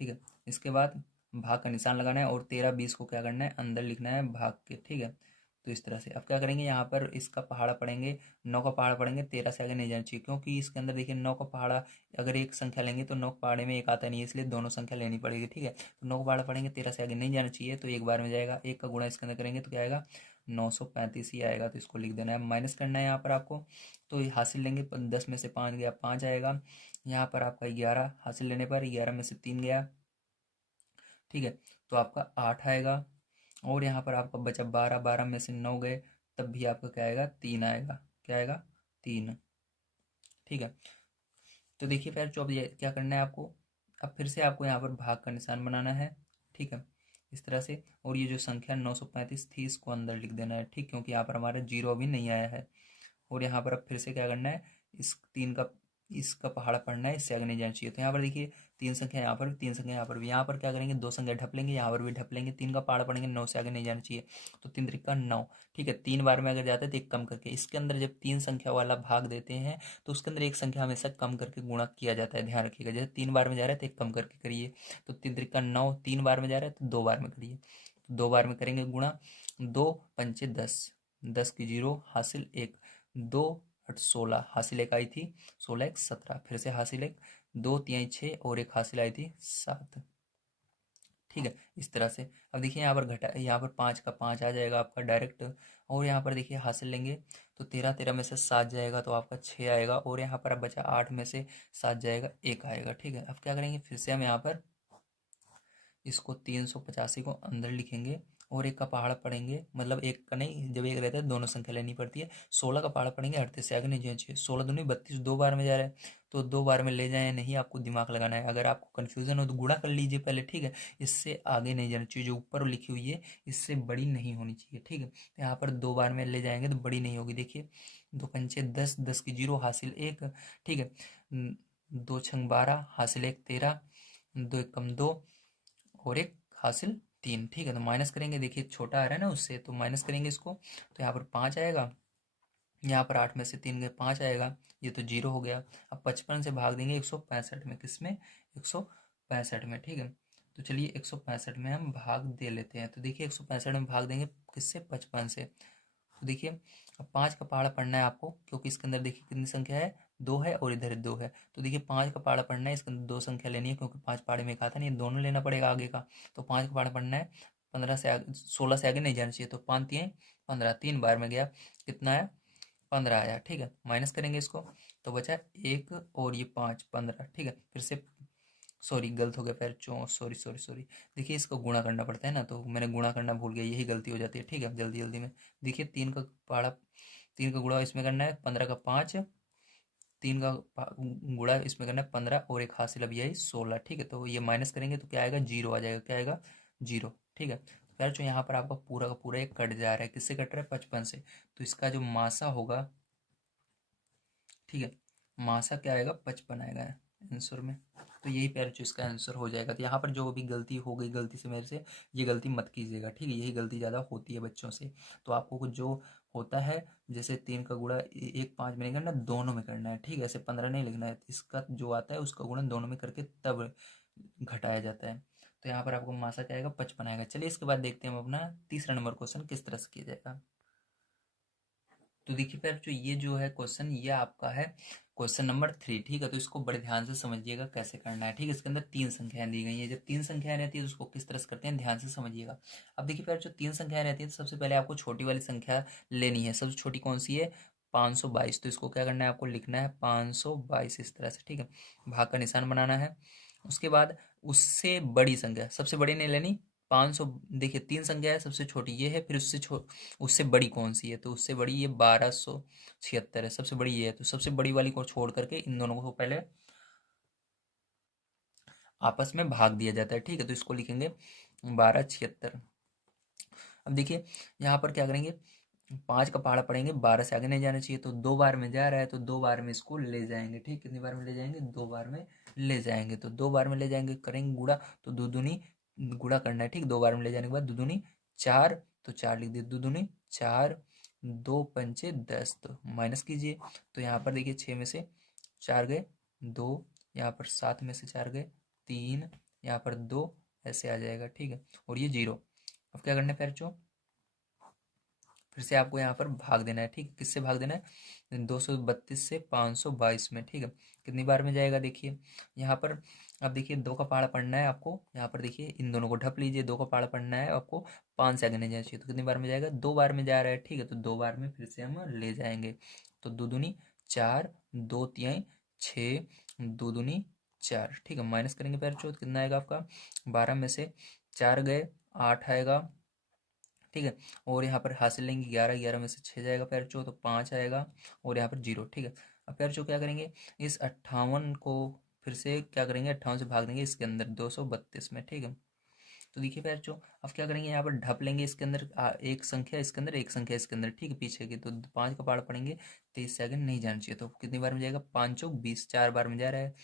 ठीक है, इसके बाद भाग का निशान लगाना है, और 13 20 को क्या करना है, अंदर लिखना है भाग के। ठीक है, तो इस तरह से अब क्या करेंगे, यहाँ पर इसका पहाड़ा पढ़ेंगे, 9 का पहाड़ा पढ़ेंगे, 13 से आगे नहीं जाना चाहिए, क्योंकि इसके अंदर देखिए 9 का पहाड़ा अगर एक संख्या लेंगे तो 9 के पहाड़े में एक आता नहीं है, इसलिए दोनों संख्या लेनी पड़ेगी। ठीक है, तो 9 का पहाड़ा पढ़ेंगे, 13 से आगे नहीं जाना चाहिए, तो एक बार में जाएगा, एक का गुणा इसके अंदर करेंगे तो क्या आएगा, 935 ही आएगा। तो इसको लिख देना है, माइनस करना है यहाँ पर आपको, तो ये हासिल लेंगे, 10 में से 5 गया 5 आएगा। यहाँ पर आपका 11 हासिल लेने पर 11 में से 3 गया। ठीक है, तो आपका 8 आएगा, और यहाँ पर आपका बचा 12, 12 में से 9 गए, तब भी आपका क्या आएगा, 3 आएगा। क्या आएगा, 3। ठीक है, तो देखिए फिर जो अब ये क्या करना है आपको, अब फिर से आपको यहाँ पर भाग का निशान बनाना है। ठीक है, इस तरह से, और ये जो संख्या 935 थी इसको अंदर लिख देना है। ठीक, क्योंकि यहाँ पर हमारा 0 अभी नहीं आया है। और यहाँ पर अब फिर से क्या करना है, इस 3 का इसका पहाड़ा पढ़ना है, इससे आगे नहीं जाना चाहिए। तो यहाँ पर देखिए 3 संख्या यहाँ पर भी, 3 संख्या यहाँ पर भी, यहाँ पर क्या करेंगे, 2 संख्या ढप लेंगे, यहाँ पर भी ढप लेंगे, 3 का पहाड़ा पढ़ेंगे, 9 से आगे नहीं जाना चाहिए, तो 3 त्रिका 9। ठीक है, 3 बार में अगर जाता है तो एक कम करके, इसके अंदर जब 3 संख्या वाला भाग देते हैं तो उसके अंदर एक संख्या हमेशा कम करके गुणा किया जाता है, ध्यान रखिएगा। जैसे 3 बार में जा रहा है तो एक कम करके करिए, तो 3 त्रिका 9, 3 बार में जा रहा है तो 2 बार में करिए, तो 2 बार में करेंगे गुणा, 2 पंचे 10, 10 की 0 हासिल 1, 2 8 16 हासिल 1 आई थी, 16 1 17, फिर से हासिल 1, 2 3 6 और एक हासिल आई थी 7। ठीक है, इस तरह से। अब देखिए यहाँ पर घटा, यहाँ पर 5 का 5 आ जाएगा आपका डायरेक्ट, और यहाँ पर देखिए हासिल लेंगे तो 13 13 में से 7 जाएगा तो आपका 6 आएगा, और यहाँ पर अब बचा 8 में से 7 जाएगा 1 आएगा। ठीक है, अब क्या करेंगे, फिर से हम यहाँ पर इसको 385 को अंदर लिखेंगे और एक का पहाड़ पढ़ेंगे, मतलब एक का नहीं, जब एक रहता है दोनों संख्या लेनी पड़ती है। 16 का पहाड़ पढ़ेंगे, 38 से आगे नहीं जाना चाहिए। 16 दूनी 32, 2 बार में जा रहा है तो 2 बार में ले जाए या नहीं, आपको दिमाग लगाना है। अगर आपको कन्फ्यूजन हो तो गुणा कर लीजिए पहले, ठीक है। इससे आगे नहीं जाना चाहिए, जो ऊपर लिखी हुई है इससे बड़ी नहीं होनी चाहिए, ठीक है। यहाँ पर 2 बार में ले जाएंगे तो बड़ी नहीं होगी। देखिए 2 पंचे 10, 10 की 0 हासिल 1, ठीक है। 2 छंग 12 हासिल 1 13, 2 एक कम 2 और एक हासिल 3, ठीक है। तो माइनस करेंगे, देखिए छोटा आ रहा है ना उससे, तो माइनस करेंगे इसको, तो यहाँ पर 5 आएगा, यहाँ पर 8 में से 3 गए 5 आएगा, ये तो 0 हो गया। अब 55 से भाग देंगे 165 में, किस में, 165 में, ठीक है। तो चलिए 165 में हम भाग दे लेते हैं। तो देखिए 165 में भाग देंगे किससे, 55 से। तो देखिए अब 5 का पहाड़ा पढ़ना है आपको, क्योंकि इसके अंदर देखिए कितनी संख्या है, 2 है और इधर 2 है। तो देखिए 5 का पहाड़ा पढ़ना है, इसके अंदर 2 संख्या लेनी है, क्योंकि 5 पहाड़े में एक आता नहीं, दोनों लेना पड़ेगा आगे का। तो 5 का पहाड़ा पढ़ना है, 15 से आगे 16 से आगे नहीं जाना चाहिए। तो 5 3 15, 3 बार में गया, कितना आया, 15 आया, ठीक है। माइनस करेंगे इसको तो बचा 1 और ये 5 15, ठीक है। फिर से सॉरी गलत हो गया, फिर सॉरी सॉरी सॉरी, देखिए इसको गुणा करना पड़ता है ना, तो मैंने गुणा करना भूल गया, यही गलती हो जाती है, ठीक है। जल्दी जल्दी में देखिए 3 का पहाड़ा, 3 का गुणा इसमें करना है 15 का 5, 3 का गुणा इसमें करना है 15 और एक हासिल अभी आई 16, ठीक है। तो ये माइनस करेंगे तो क्या आएगा, 0 आ जाएगा, क्या आएगा, 0, ठीक है। तो यार जो यहाँ पर आपका पूरा का पूरा एक कट जा रहा है, किससे कट रहा है, 55 से। तो इसका जो मासा होगा, ठीक है, मासा क्या आएगा, 55 आएगा आंसर में। तो यही प्यारे जो इसका आंसर हो जाएगा। तो यहाँ पर जो भी गलती हो गई गलती से मेरे से, ये गलती मत कीजिएगा, ठीक है। यही गलती ज़्यादा होती है बच्चों से। तो आपको कुछ जो होता है, जैसे 3 का गुणा 1 5 में नहीं करना, दोनों में करना है, ठीक है। ऐसे 15 नहीं लिखना है, इसका जो आता है उसका गुणा दोनों में करके तब घटाया जाता है। तो यहाँ पर आपको मासा क्या आएगा, 55 आएगा। चलिए इसके बाद देखते हैं हम अपना तीसरा नंबर क्वेश्चन किस तरह से किया जाएगा। तो देखिए फिर ये जो है क्वेश्चन, ये आपका है क्वेश्चन नंबर 3, ठीक है। तो इसको बड़े ध्यान से समझिएगा कैसे करना है, ठीक है। इसके अंदर 3 संख्याएं दी गई हैं, जब 3 संख्याएं रहती है तो उसको किस तरह से करते हैं, ध्यान से समझिएगा। अब देखिए फिर जो 3 संख्याएं रहती है तो सबसे पहले आपको छोटी वाली संख्या लेनी है। सबसे छोटी कौन सी है, 522। तो इसको क्या करना है, आपको लिखना है 522 इस तरह से, ठीक है। भाग का निशान बनाना है। उसके बाद उससे बड़ी संख्या, सबसे बड़ी नहीं लेनी, 500, देखिए 3 संख्या है, सबसे छोटी ये है, फिर उससे बड़ी कौन सी है, तो उससे बड़ी ये 1276 है, सबसे बड़ी ये है। तो सबसे बड़ी वाली को छोड़ करके इन दोनों को पहले आपस में भाग दिया जाता है, ठीक है। तो इसको लिखेंगे 1276। अब देखिए यहाँ पर क्या करेंगे, 5 का पहाड़ा पढ़ेंगे, 12 से आगे नहीं जाना चाहिए, तो 2 बार में जा रहा है तो 2 बार में इसको ले जाएंगे, ठीक। कितनी बार में ले जाएंगे, 2 बार में ले जाएंगे। तो 2 बार में ले जाएंगे, करेंगे गुणा, तो दो दूनी गुणा करना है, ठीक। 2 बार में ले जाने के बाद दो दूनी 4, तो 4 लिख दिए, दो दूनी 4, 2 पंचे 10, तो माइनस कीजिए। तो यहाँ पर देखिए 6 में से 4 गए 2, यहाँ पर 7 में से 4 गए 3, यहाँ पर 2, ऐसे आ जाएगा, ठीक है। और ये 0। अब क्या करना है पैरचो, फिर से आपको यहाँ पर भाग देना है, ठीक है। किससे भाग देना है, 232 से 522 में, ठीक है। कितनी बार में जाएगा, देखिए यहाँ पर अब देखिए 2 का पहाड़ा पढ़ना है आपको, यहाँ पर देखिए इन दोनों को ढप लीजिए, 2 का पहाड़ा पढ़ना है आपको, 5 से आगे नहीं जाना चाहिए, तो कितनी बार में जाएगा, 2 बार में जा रहा है, ठीक है। तो 2 बार में फिर से हम ले जाएंगे। तो दो दूनी 4, 2 तिहाई 6, दो दूनी 4, ठीक है। माइनस करेंगे पैर चौथ, कितना आएगा आपका, 12 में से 4 गए 8 आएगा, ठीक है। और यहाँ पर हासिल लेंगे 11, 11 में से 6 जाएगा पैर चो, तो 5 आएगा, और यहाँ पर 0, ठीक है। अब पैर चो क्या करेंगे, इस 58 को फिर से क्या करेंगे, 58 से भाग देंगे इसके अंदर 232 में, ठीक है। तो देखिए पैर चो अब क्या करेंगे, यहाँ पर ढप लेंगे इसके अंदर एक संख्या इसके अंदर, एक संख्या इसके अंदर, ठीक है, पीछे की। तो 5 का पहाड़ पड़ेंगे, 23 से आगे नहीं जाना चाहिए। तो कितनी बार में जाएगा, 5 चौक 20, 4 बार में जा रहा है।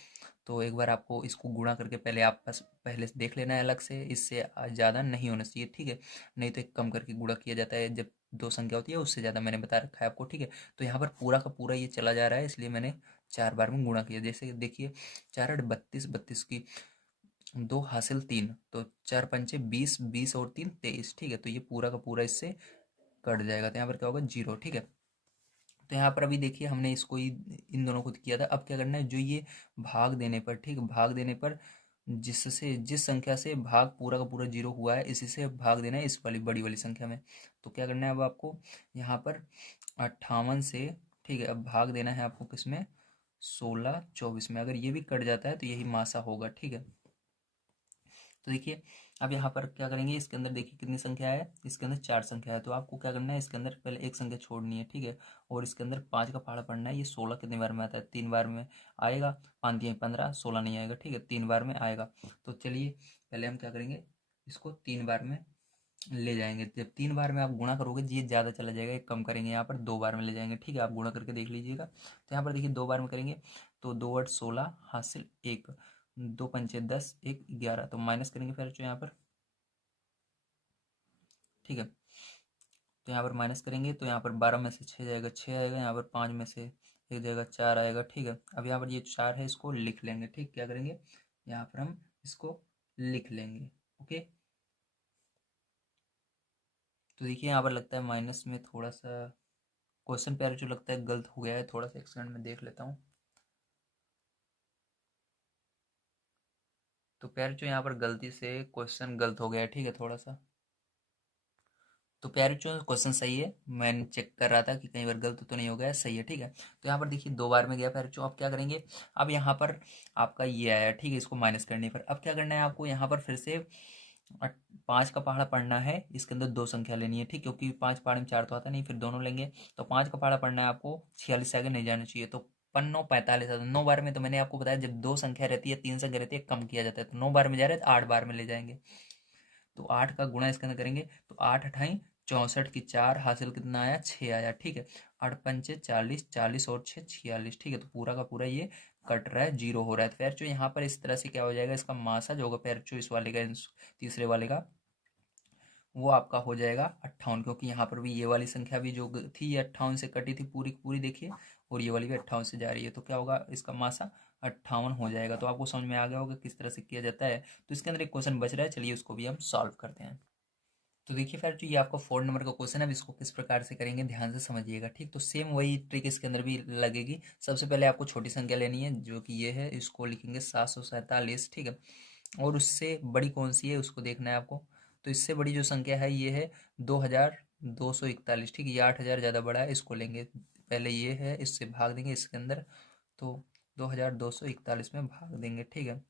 तो एक बार आपको इसको गुणा करके पहले आप बस पहले से देख लेना है अलग से, इससे ज़्यादा नहीं होना चाहिए, ठीक है। नहीं तो एक कम करके गुणा किया जाता है जब 2 संख्या होती है, उससे ज़्यादा मैंने बता रखा है आपको, ठीक है। तो यहाँ पर पूरा का पूरा ये चला जा रहा है, इसलिए मैंने 4 बार में गुणा किया। जैसे देखिए 4 8 32, 32 की दो हासिल तीन, तो चार पंचे 20, 20 और तीन 23, ठीक है। तो ये पूरा का पूरा इससे कट जाएगा, तो यहाँ पर क्या होगा 0, ठीक है। तो यहाँ पर अभी देखिए हमने इसको ही इन दोनों को किया था। अब क्या करना है, जो ये भाग देने पर, ठीक, भाग देने पर जिससे जिस संख्या से भाग पूरा का पूरा 0 हुआ है, इसी से भाग देना है इस वाली बड़ी वाली संख्या में। तो क्या करना है अब आपको यहाँ पर 58 से, ठीक है, अब भाग देना है आपको किसमें, 16, 24 में। अगर ये भी कट जाता है तो यही मासा होगा, ठीक है। तो देखिए अब यहाँ पर क्या करेंगे, इसके अंदर देखिए कितनी संख्या है, इसके अंदर 4 संख्या है। तो आपको क्या करना है, इसके अंदर पहले एक संख्या छोड़नी है, ठीक है। और इसके अंदर 5 का पहाड़ा पढ़ना है। ये 16 कितने बार में आता है, 3 बार में आएगा। 5 दिए 15, 16 नहीं आएगा, ठीक है, 3 बार में आएगा। तो चलिए पहले हम क्या करेंगे, इसको 3 बार में ले जाएंगे। जब 3 बार में आप गुणा करोगे ये ज़्यादा चला जाएगा, एक कम करेंगे, यहाँ पर 2 बार में ले जाएंगे, ठीक है। आप गुणा करके देख लीजिएगा। तो यहाँ पर देखिए 2 बार में करेंगे तो 2 8 16 हासिल 1, 2 पंचे 10, 1 11। तो माइनस करेंगे फिर जो यहाँ पर, ठीक है। तो यहाँ पर माइनस करेंगे तो यहाँ पर 12 में से 6 जाएगा, 6 आएगा। यहाँ पर 5 में से 1 जाएगा, 4 आएगा, ठीक है। अब यहाँ पर ये 4 है, इसको लिख लेंगे, ठीक। क्या करेंगे, यहाँ पर हम इसको लिख लेंगे, ओके। तो देखिए यहाँ पर लगता है माइनस में थोड़ा सा क्वेश्चन पैर जो लगता है गलत हो गया है, थोड़ा सा एक सेकंड में देख लेता हूँ। तो पैर जो यहाँ पर गलती से क्वेश्चन गलत हो गया है, ठीक है, थोड़ा सा। तो प्यारे जो क्वेश्चन सही है, मैंने चेक कर रहा था कि कई बार गलत तो नहीं हो गया, सही है, ठीक है। तो यहाँ पर देखिए 2 बार में गया प्यारे जो। अब क्या करेंगे, अब यहाँ पर आपका ये आया, ठीक है, इसको माइनस करने पर अब क्या करना है आपको, यहाँ पर फिर से 5 का पहाड़ा पढ़ना है। इसके अंदर 2 संख्या लेनी है, ठीक, क्योंकि 5 पहाड़े में 4 तो आता नहीं, फिर दोनों लेंगे। तो 5 का पहाड़ा पढ़ना है आपको, 46 से आगे नहीं जाना चाहिए। तो 5 45 आता है। 9 बार में तो मैंने आपको बताया जब 2 संख्या रहती है, 3 संख्या रहती है, कम किया जाता है। तो 9 बार में जा रहे हैं तो 8 बार में ले जाएंगे। तो 8 का गुणा इसके अंदर करेंगे तो 8 अठाई 64 की 4 हासिल कितना आया, 6 आया, ठीक है। 8 पंचे 40, 40 और 6 46, ठीक है। तो पूरा का पूरा ये कट रहा है, 0 हो रहा है। तो पैर जो यहाँ पर इस तरह से क्या हो जाएगा, इसका मासा जो होगा पैर जो इस वाले का, तीसरे वाले का, वो आपका हो जाएगा 58, क्योंकि यहाँ पर भी ये वाली संख्या भी जो थी ये 58 से कटी थी पूरी की पूरी, देखिए। और ये वाली भी 58 से जा रही है, तो क्या होगा, इसका मासा 58 हो जाएगा। तो आपको समझ में आ गया होगा किस तरह से किया जाता है। तो इसके अंदर एक क्वेश्चन बच रहा है, चलिए उसको भी हम सॉल्व करते हैं। तो देखिए फिर जो ये आपका 4 नंबर का क्वेश्चन है, अब इसको किस प्रकार से करेंगे ध्यान से समझिएगा, ठीक। तो सेम वही ट्रिक इसके अंदर भी लगेगी। सबसे पहले आपको छोटी संख्या लेनी है, जो कि ये है, इसको लिखेंगे 747, ठीक है। और उससे बड़ी कौन सी है उसको देखना है आपको। तो इससे बड़ी जो संख्या है ये है 2241, ठीक है। ये 8000 ज़्यादा बड़ा है, इसको लेंगे। पहले ये है, इससे भाग देंगे इसके अंदर, तो 2241 में भाग देंगे, ठीक है।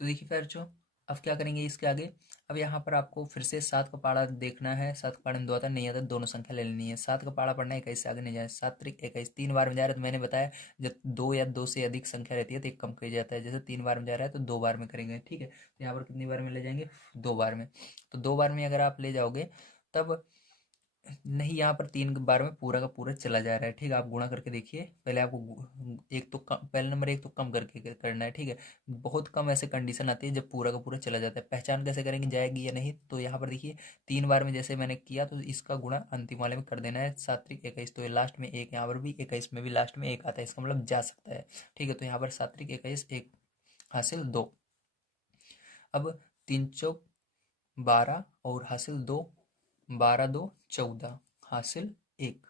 तो देखिए फिर जो अब क्या करेंगे इसके आगे, अब यहाँ पर आपको फिर से 7 का पाड़ा देखना है। 7 का पाड़ा में 2 आता नहीं आता, दोनों संख्या ले लेनी है। 7 का पाड़ा पढ़ना है, 21 से आगे नहीं जाए। 7 त्रिक 21, 3 बार में जा रहा है। तो मैंने बताया जब 2 या 2 से अधिक संख्या रहती है तो एक कम किया जाता है। जैसे 3 बार में जा रहा है तो 2 बार में करेंगे, ठीक है। तो यहाँ पर कितनी बार में ले जाएंगे, 2 बार में। तो 2 बार में अगर आप ले जाओगे तब नहीं, यहाँ पर 3 बार में पूरा का पूरा चला जा रहा है, ठीक है। आप गुणा करके देखिए, पहले आपको एक तो कम, पहले नंबर एक तो कम करके करना है, ठीक है। बहुत कम ऐसे कंडीशन आती है जब पूरा का पूरा चला जाता है। पहचान कैसे करेंगे जाएगी या नहीं, तो यहाँ पर देखिए 3 बार में जैसे मैंने किया, तो इसका गुणा अंतिम वाले में कर देना है। 7 त्रिक 21, तो ये लास्ट में एक, यहाँ पर भी 21 में भी लास्ट में एक आता है, इसका मतलब जा सकता है, ठीक है। तो यहाँ पर 7 त्रिक 21, एक हासिल 2। अब 3 चौक 12 और हासिल 2, 12 2 14 हासिल 1,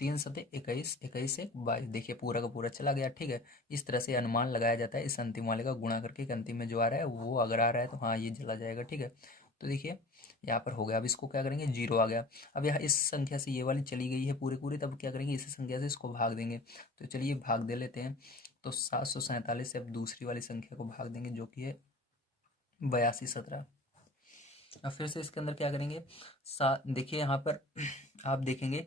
3 सते 21, 21 एक 22, देखिए पूरा का पूरा चला गया, ठीक है। इस तरह से अनुमान लगाया जाता है इस अंतिम वाले का गुणा करके, कि अंतिम में जो आ रहा है वो अगर आ रहा है तो हाँ ये चला जाएगा, ठीक है। तो देखिए यहाँ पर हो गया। अब इसको क्या करेंगे, 0 आ गया। अब यहाँ इस संख्या से ये वाली चली गई है पूरी पूरी, तब क्या करेंगे, इसी संख्या से इसको भाग देंगे। तो चलिए भाग दे लेते हैं। तो 747 से अब दूसरी वाली संख्या को भाग देंगे, जो कि है 82 17। अब फिर से इसके अंदर क्या करेंगे, सात, देखिए यहाँ पर आप देखेंगे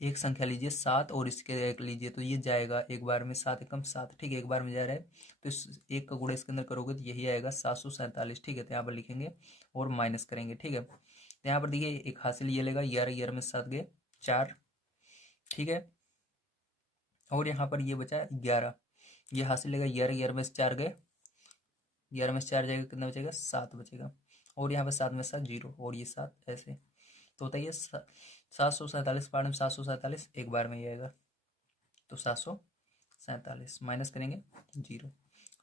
एक संख्या लीजिए 7 और इसके एक लीजिए, तो ये जाएगा एक बार में, 7 एकम 7, ठीक है, एक बार में जा रहा है। तो इस एक का गुणा इसके अंदर करोगे तो यही आएगा 747, ठीक है। तो यहाँ पर लिखेंगे और माइनस करेंगे, ठीक है। तो यहाँ पर देखिए एक हासिल ये लेगा 11, 11 में 7 गए 4, ठीक है। और यहाँ पर ये बचा 11, ये हासिल लेगा 11, 11 में से 4 गए, 11 में से 4 जाएगा, कितना बचेगा, 7 बचेगा। और यहाँ पर 7 में 7 0, और ये 7 ऐसे। तो बताइए 747 पाठ में 747 एक बार में ही आएगा, तो 700 47 माइनस करेंगे 0।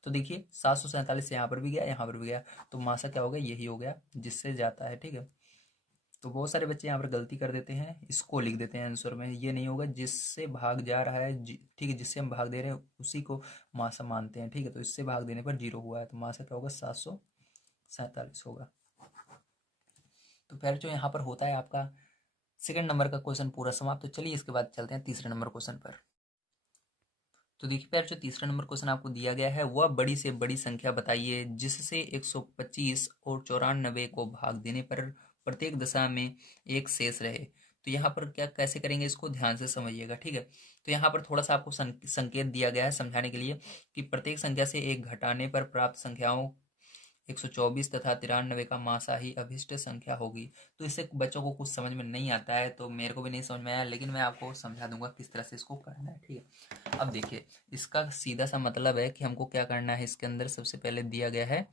तो देखिए 747 यहाँ पर भी गया, यहाँ पर भी गया, तो मासा क्या हो गया, यही हो गया जिससे जाता है। ठीक है, तो बहुत सारे बच्चे यहाँ पर गलती कर देते हैं, इसको लिख देते हैं आंसर में, ये नहीं होगा, जिससे भाग जा रहा है ठीक है, जिससे हम भाग दे रहे हैं उसी को मासा मानते हैं। ठीक है, तो इससे भाग देने पर 0 हुआ है, तो मासा क्या होगा, 747 होगा। तो फिर जो यहाँ पर होता है आपका सेकंड नंबर का क्वेश्चन पूरा समाप्त। तो चलिए इसके बाद चलते हैं तीसरे नंबर क्वेश्चन पर। तो देखिए प्यार, जो तीसरा नंबर क्वेश्चन आपको दिया गया है, वह बड़ी से बड़ी संख्या बताइए जिससे 125 और 94 को भाग देने पर प्रत्येक दशा में एक शेष रहे। तो यहाँ पर क्या कैसे करेंगे, इसको ध्यान से समझिएगा। ठीक है, तो यहाँ पर थोड़ा सा आपको संकेत दिया गया है समझाने के लिए कि प्रत्येक संख्या से एक घटाने पर प्राप्त संख्याओं 124 तथा 93 का मासा ही अभिष्ट संख्या होगी। तो इससे बच्चों को कुछ समझ में नहीं आता है, तो मेरे को भी नहीं समझ में आया, लेकिन मैं आपको समझा दूंगा किस तरह से इसको करना है। ठीक है, अब देखिए इसका सीधा सा मतलब है कि हमको क्या करना है, इसके अंदर सबसे पहले दिया गया है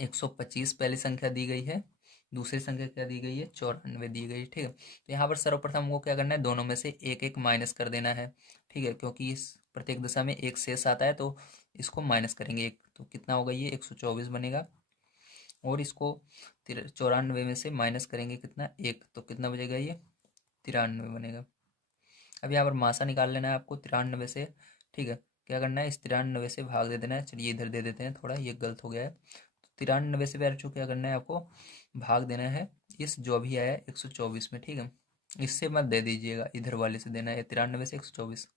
125 पहली संख्या दी गई है, दूसरी संख्या क्या दी गई है, 94 दी गई है। ठीक है, तो यहाँ पर सर्वप्रथम हमको क्या करना है, दोनों में से एक एक माइनस कर देना है। ठीक है, क्योंकि इस प्रत्येक दशा में एक शेष आता है, तो इसको माइनस करेंगे एक, तो कितना होगा, ये 124 बनेगा। और इसको 94 में से माइनस करेंगे कितना, एक, तो कितना बचेगा, ये 93 बनेगा। अब यहाँ पर मासा निकाल लेना है आपको 93 से। ठीक है, क्या करना है, इस 93 से भाग दे देना है। चलिए इधर दे देते हैं, थोड़ा ये गलत हो गया है। तो 93 से बच्चों क्या करना है, आपको भाग देना है इस जो अभी आया है 124 में। ठीक है, इससे मत दे दीजिएगा, इधर वाले से देना है, 93 से 124।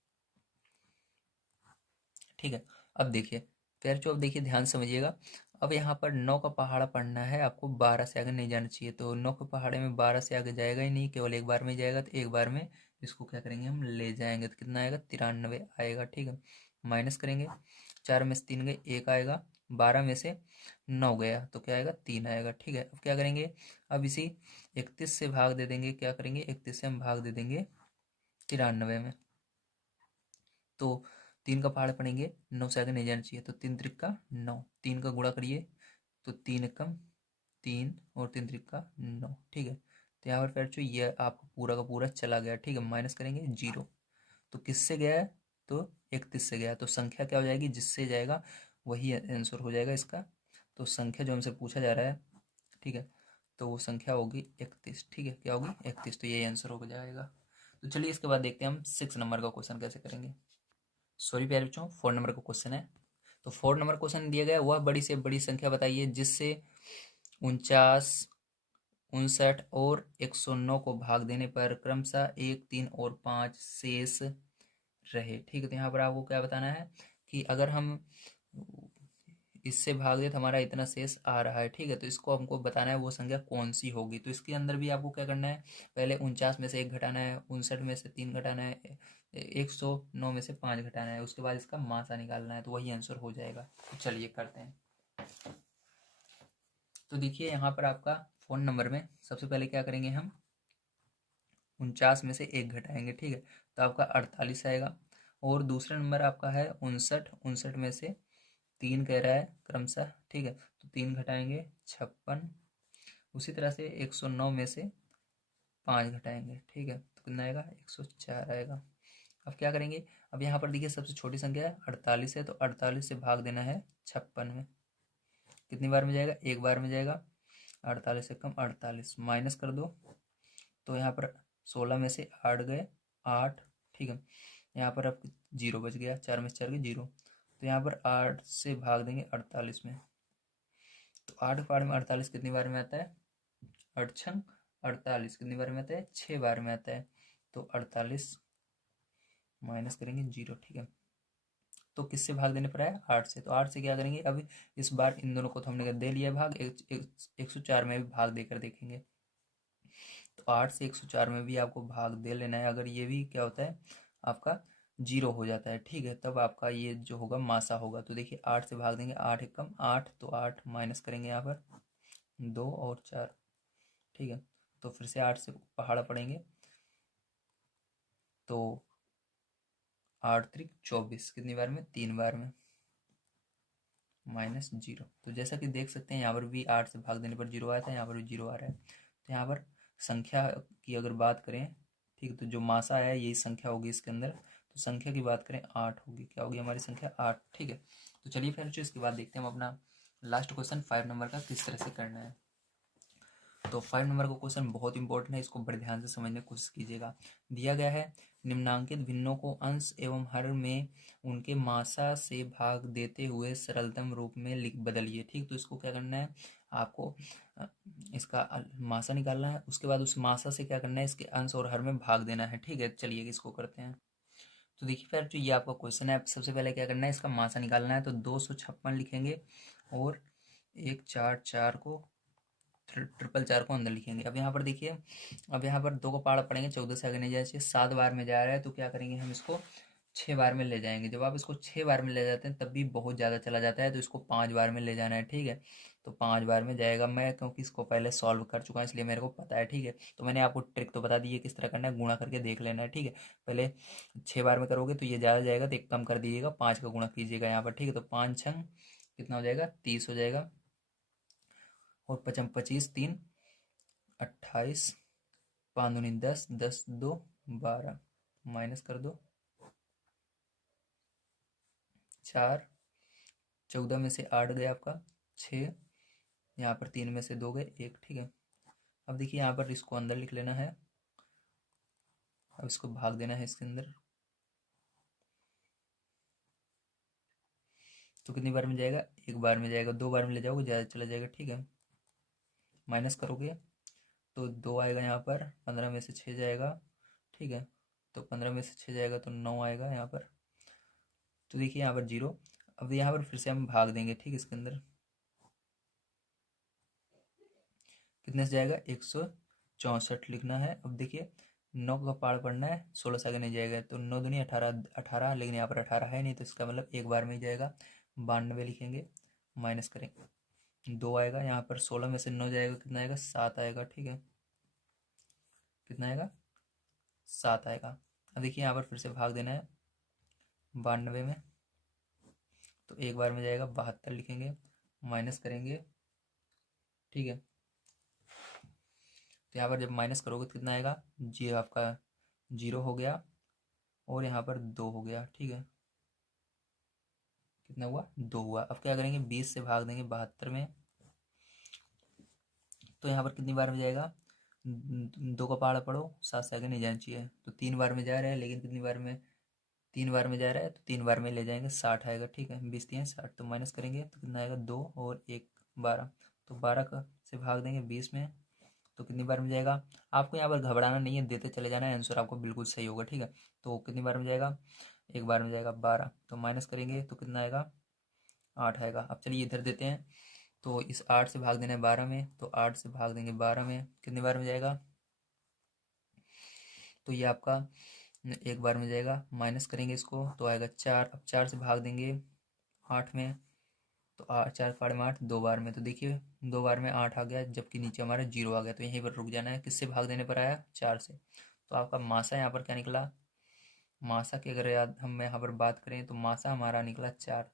ठीक है, अब देखिए फिर जो, अब देखिए ध्यान समझिएगा। अब यहाँ पर 9 का पहाड़ा पढ़ना है आपको, 12 से आगे नहीं जाना चाहिए। तो 9 के पहाड़े में 12 से आगे जाएगा ही नहीं, केवल एक बार में जाएगा, तो एक बार में इसको क्या करेंगे, हम ले जाएंगे, तो कितना आएगा, 93 आएगा। ठीक है, माइनस करेंगे, 4 में से 3 गए, 1 आएगा, 12 में से 9 गया, तो क्या आएगा, 3 आएगा। ठीक है, अब क्या करेंगे, अब इसी 31 से भाग दे देंगे, क्या करेंगे, 31 से हम भाग दे देंगे 93 में। तो 3 का पहाड़ पड़ेंगे, 9 से आगे नहीं जाना चाहिए, तो 3 त्रिक का 9, 3 का गुणा करिए, तो 3 एकम 3 और 3 त्रिक का 9। ठीक है, तो यहाँ पर फिर जो ये आपका पूरा का पूरा चला गया। ठीक है, माइनस करेंगे 0, तो किससे गया है, तो 31 से गया, तो संख्या क्या हो जाएगी, जिससे जाएगा वही आंसर हो जाएगा इसका। तो संख्या जो हमसे पूछा जा रहा है, ठीक है, तो वो संख्या होगी 31। ठीक है, क्या होगी, 31, तो यही आंसर हो जाएगा। तो चलिए इसके बाद देखते हैं हम 6 नंबर का क्वेश्चन कैसे करेंगे। सॉरी प्यारे बच्चों, 4 नंबर का क्वेश्चन है। तो 4 नंबर क्वेश्चन दिया गया है, वह बड़ी से बड़ी संख्या बताइए जिससे 49, 59 और 109 को भाग देने पर क्रमशः 1, 3 और 5 शेष रहे। ठीक है, तो यहाँ पर आपको क्या बताना है कि अगर हम इससे भाग दे तो हमारा इतना शेष आ रहा है। ठीक है, तो इसको हमको बताना है वो संख्या कौन सी होगी। तो इसके अंदर भी आपको क्या करना है, पहले 49 में से 1 घटाना है, 59 में से 3 घटाना है, 109 में से 5 घटाना है, उसके बाद इसका मासा निकालना है, तो वही आंसर हो जाएगा। तो चलिए करते हैं। तो देखिए यहाँ पर आपका फोन नंबर में सबसे पहले क्या करेंगे, हम 49 में से 1 घटाएंगे। ठीक है, तो आपका 48 आएगा। और दूसरा नंबर आपका है 59, 59 में से 3 कह रहा है क्रमशः। ठीक है, तो 3 घटाएंगे 56। उसी तरह से 109 में से 5 घटाएंगे। ठीक है, तो कितना आएगा, 104 आएगा। अब क्या करेंगे, अब यहाँ पर देखिए सबसे छोटी संख्या है 48 है, तो 48 से भाग देना है 56 में। कितनी बार में जाएगा, एक बार में जाएगा। 48 से कम 48, माइनस कर दो, तो यहाँ पर 16 में से 8 गए, 8। ठीक है, यहाँ पर अब 0 बच गया, 4 में से 4 गए 0, तो यहाँ पर 8 से भाग देंगे 48 में। तो 8 बार में 48 कितनी बार में आता है, 8 छंग 48 कितनी बार में आता है, 6 बार में आता है। तो 48 माइनस करेंगे 0। ठीक है, तो किससे भाग देने पर आया, 8 से, तो 8 से क्या करेंगे, अब इस बार इन दोनों को तो हमने दे लिया भाग, 104 में भी भाग देकर देखेंगे। तो 8 से 104 में भी आपको भाग दे लेना है। अगर ये भी क्या होता है आपका 0 हो जाता है, ठीक है, तब आपका ये जो होगा मासा होगा। तो देखिए 8 से भाग देंगे, 8 एकम 8, तो 8 माइनस करेंगे यहाँ पर 2 और 4। ठीक है, तो फिर से 8 से पहाड़ा पड़ेंगे, तो 8 त्रिक 24 कितनी बार में, 3 बार में, माइनस 0। तो जैसा कि देख सकते हैं यहाँ पर भी 8 से भाग देने पर 0 आया था, यहाँ पर भी 0 आ रहा है। तो यहाँ पर संख्या की अगर बात करें, ठीक है, तो जो मासा है यही संख्या होगी इसके अंदर। तो संख्या की बात करें 8 होगी, क्या होगी हमारी संख्या 8। ठीक है, तो चलिए फिर इसके बाद देखते हैं हम अपना लास्ट क्वेश्चन 5 नंबर का किस तरह से करना है। तो 5 नंबर का क्वेश्चन बहुत इंपॉर्टेंट है, इसको बड़े ध्यान से समझने की कोशिश कीजिएगा। दिया गया है निम्नांकित भिन्नों को अंश एवं हर में उनके मासा से भाग देते हुए सरलतम रूप में लिख बदलिए। ठीक, तो इसको क्या करना है आपको, इसका मासा निकालना है, उसके बाद उस मासा से क्या करना है, इसके अंश और हर में भाग देना है। ठीक है, चलिए इसको करते हैं। तो देखिए फिर जो ये आपका क्वेश्चन है, सबसे पहले क्या करना है, इसका मासा निकालना है। तो 256 लिखेंगे और 144 को 444 को अंदर लिखेंगे। अब यहाँ पर देखिए, अब यहाँ पर 2 को पहाड़ा पड़ेंगे, 14 से आगे नहीं जाए, 7 बार में जा रहा है, तो क्या करेंगे हम इसको 6 बार में ले जाएंगे। जब आप इसको 6 बार में ले जाते हैं तब भी बहुत ज़्यादा चला जाता है, तो इसको 5 बार में ले जाना है। ठीक है, तो 5 बार में जाएगा। मैं क्योंकि इसको पहले सॉल्व कर चुका हूँ इसलिए मेरे को पता है। ठीक है, तो मैंने आपको ट्रिक तो बता दी है किस तरह करना है, गुणा करके देख लेना है। ठीक है, पहले 6 बार में करोगे तो ये ज़्यादा जाएगा, तो एक कम कर दीजिएगा, 5 का गुणा कीजिएगा यहाँ पर। ठीक है, तो 5 छंग कितना हो जाएगा, 30 हो जाएगा, और 5 25 3 28, 5 दूनी 10, 10 2 12, माइनस कर दो 4, 14 में से 8 गया आपका 6, यहाँ पर 3 में से 2 गए 1। ठीक है, अब देखिए यहाँ पर इसको अंदर लिख लेना है, अब इसको भाग देना है इसके अंदर। तो कितनी बार में जाएगा, एक बार में जाएगा, 2 बार में ले जाओगे ज़्यादा चला जाएगा। ठीक है, माइनस करोगे तो 2 आएगा, यहाँ पर 15 में से 6 जाएगा। ठीक है, तो 15 में से 6 जाएगा तो 9 आएगा यहाँ पर। तो देखिए यहाँ पर 0। अब यहाँ पर फिर से हम भाग देंगे। ठीक है, इसके अंदर कितने से जाएगा, 164 लिखना है। अब देखिए 9 का पार पढ़ना है, 16 से आगे नहीं जाएगा, तो 9 दूनी 18, 18, लेकिन यहाँ पर 18 है नहीं, तो इसका मतलब एक बार में ही जाएगा। 92 लिखेंगे, माइनस करेंगे 2 आएगा, यहाँ पर 16 में से 9 जाएगा, कितना आएगा, 7 आएगा। ठीक है, कितना आएगा, 7 आएगा। अब देखिए यहाँ पर फिर से भाग देना है 92 में, तो एक बार में जाएगा, 72 लिखेंगे, माइनस करेंगे। ठीक है, तो यहाँ पर जब माइनस करोगे तो कितना आएगा, जी आपका 0 हो गया, और यहाँ पर 2 हो गया। ठीक है, कितना हुआ, 2 हुआ। अब क्या करेंगे, 20 से भाग देंगे 72 में, तो यहाँ पर कितनी बार में जाएगा, 2 का पहाड़ा पढ़ो, 7 से आगे नहीं जाना चाहिए, तो 3 बार में जा रहा है, लेकिन कितनी बार में, 3 बार में जा रहा है, तो 3 बार में ले जाएंगे, 60 आएगा। ठीक है, 20 3 60, तो माइनस करेंगे तो कितना आएगा, 2 और 1 12, तो 12 का से भाग देंगे 20 में, तो कितनी बार में जाएगा। आपको यहाँ पर घबराना नहीं है, देते चले जाना है, आंसर आपको बिल्कुल सही होगा। ठीक है, तो कितनी बार में जाएगा, एक बार में जाएगा 12, तो माइनस करेंगे तो कितना आएगा, 8 आएगा। अब चलिए इधर देते हैं, तो इस 8 से भाग देना है 12 में, तो 8 से भाग देंगे 12 में, कितनी बार में जाएगा, तो ये आपका एक बार में जाएगा, माइनस करेंगे इसको तो आएगा 4। अब 4 से भाग देंगे 8 में, तो 4 पाड़ में 8, 2 बार में, तो देखिए 2 बार में 8 आ गया, जबकि नीचे हमारा 0 आ गया, तो यहीं पर रुक जाना है। किससे भाग देने पर आया, 4 से। तो आपका मासा यहाँ पर क्या निकला, मासा की अगर याद हम यहाँ पर बात करें तो मासा हमारा निकला 4।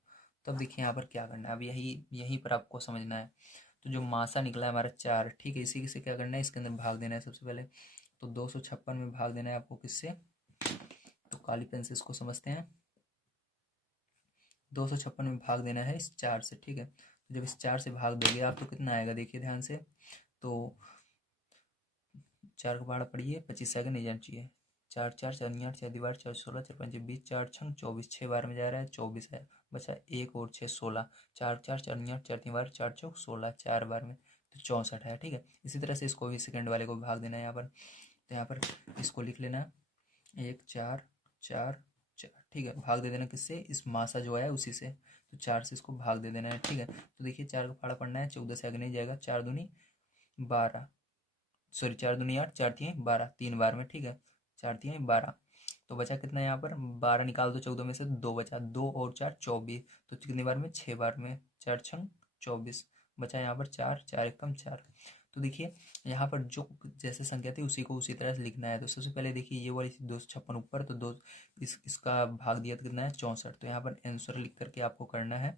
तो अब देखिए यहाँ पर क्या करना है, अब यहीं पर आपको समझना है। तो जो मासा निकला है हमारा 4, ठीक है, इसी से क्या करना है, इसके अंदर भाग देना है सबसे पहले। तो 256 में भाग देना है आपको, किससे, तो काली पेन से इसको समझते हैं। 256 में भाग देना है इस 4 से। ठीक है, तो जब इस 4 से भाग दोगे आप तो कितना आएगा, देखिए ध्यान से, तो 4 का पहाड़ा पढ़िए, 25 से आगे नहीं जाना चाहिए, 4 4 4 8 4 दीवार 4 16 4 5 20 4 छंग 24, 6 बार में जा रहा है, 24 है, बचा 1 और 6 16, 4 4 4 8 4 3 बार 4 चौक 16, 4 बार में, तो 64 है। ठीक है, इसी तरह से इसको भी सेकंड वाले को भाग देना है यहाँ पर। तो यहाँ पर इसको लिख लेना 1 4 4 4। ठीक है, भाग दे देना किससे, इस मासा जो है उसी से, तो 4 से इसको भाग दे देना है। ठीक है, तो देखिए 4 का फाड़ा पड़ना है, 14 से आगे नहीं जाएगा, 4 दूनी 12, सॉरी 4 दूनी 8, 4 3 12, 3 बार में। ठीक है, 4 3 12, तो बचा कितना यहाँ पर, 12 निकाल दो 14 में से, 2 बचा, 2 और 4 24, तो कितनी बार में, 6 बार में, 4 छंग 24, बचा यहाँ पर 4, 4 एक कम 4। तो देखिए यहाँ पर जो जैसे संख्या थी उसी को उसी तरह से लिखना है। तो सबसे पहले देखिए ये वाली 256 ऊपर, तो दो इसका भाग दिया तो कितना है, 64। तो यहाँ पर आंसर लिख करके आपको करना है,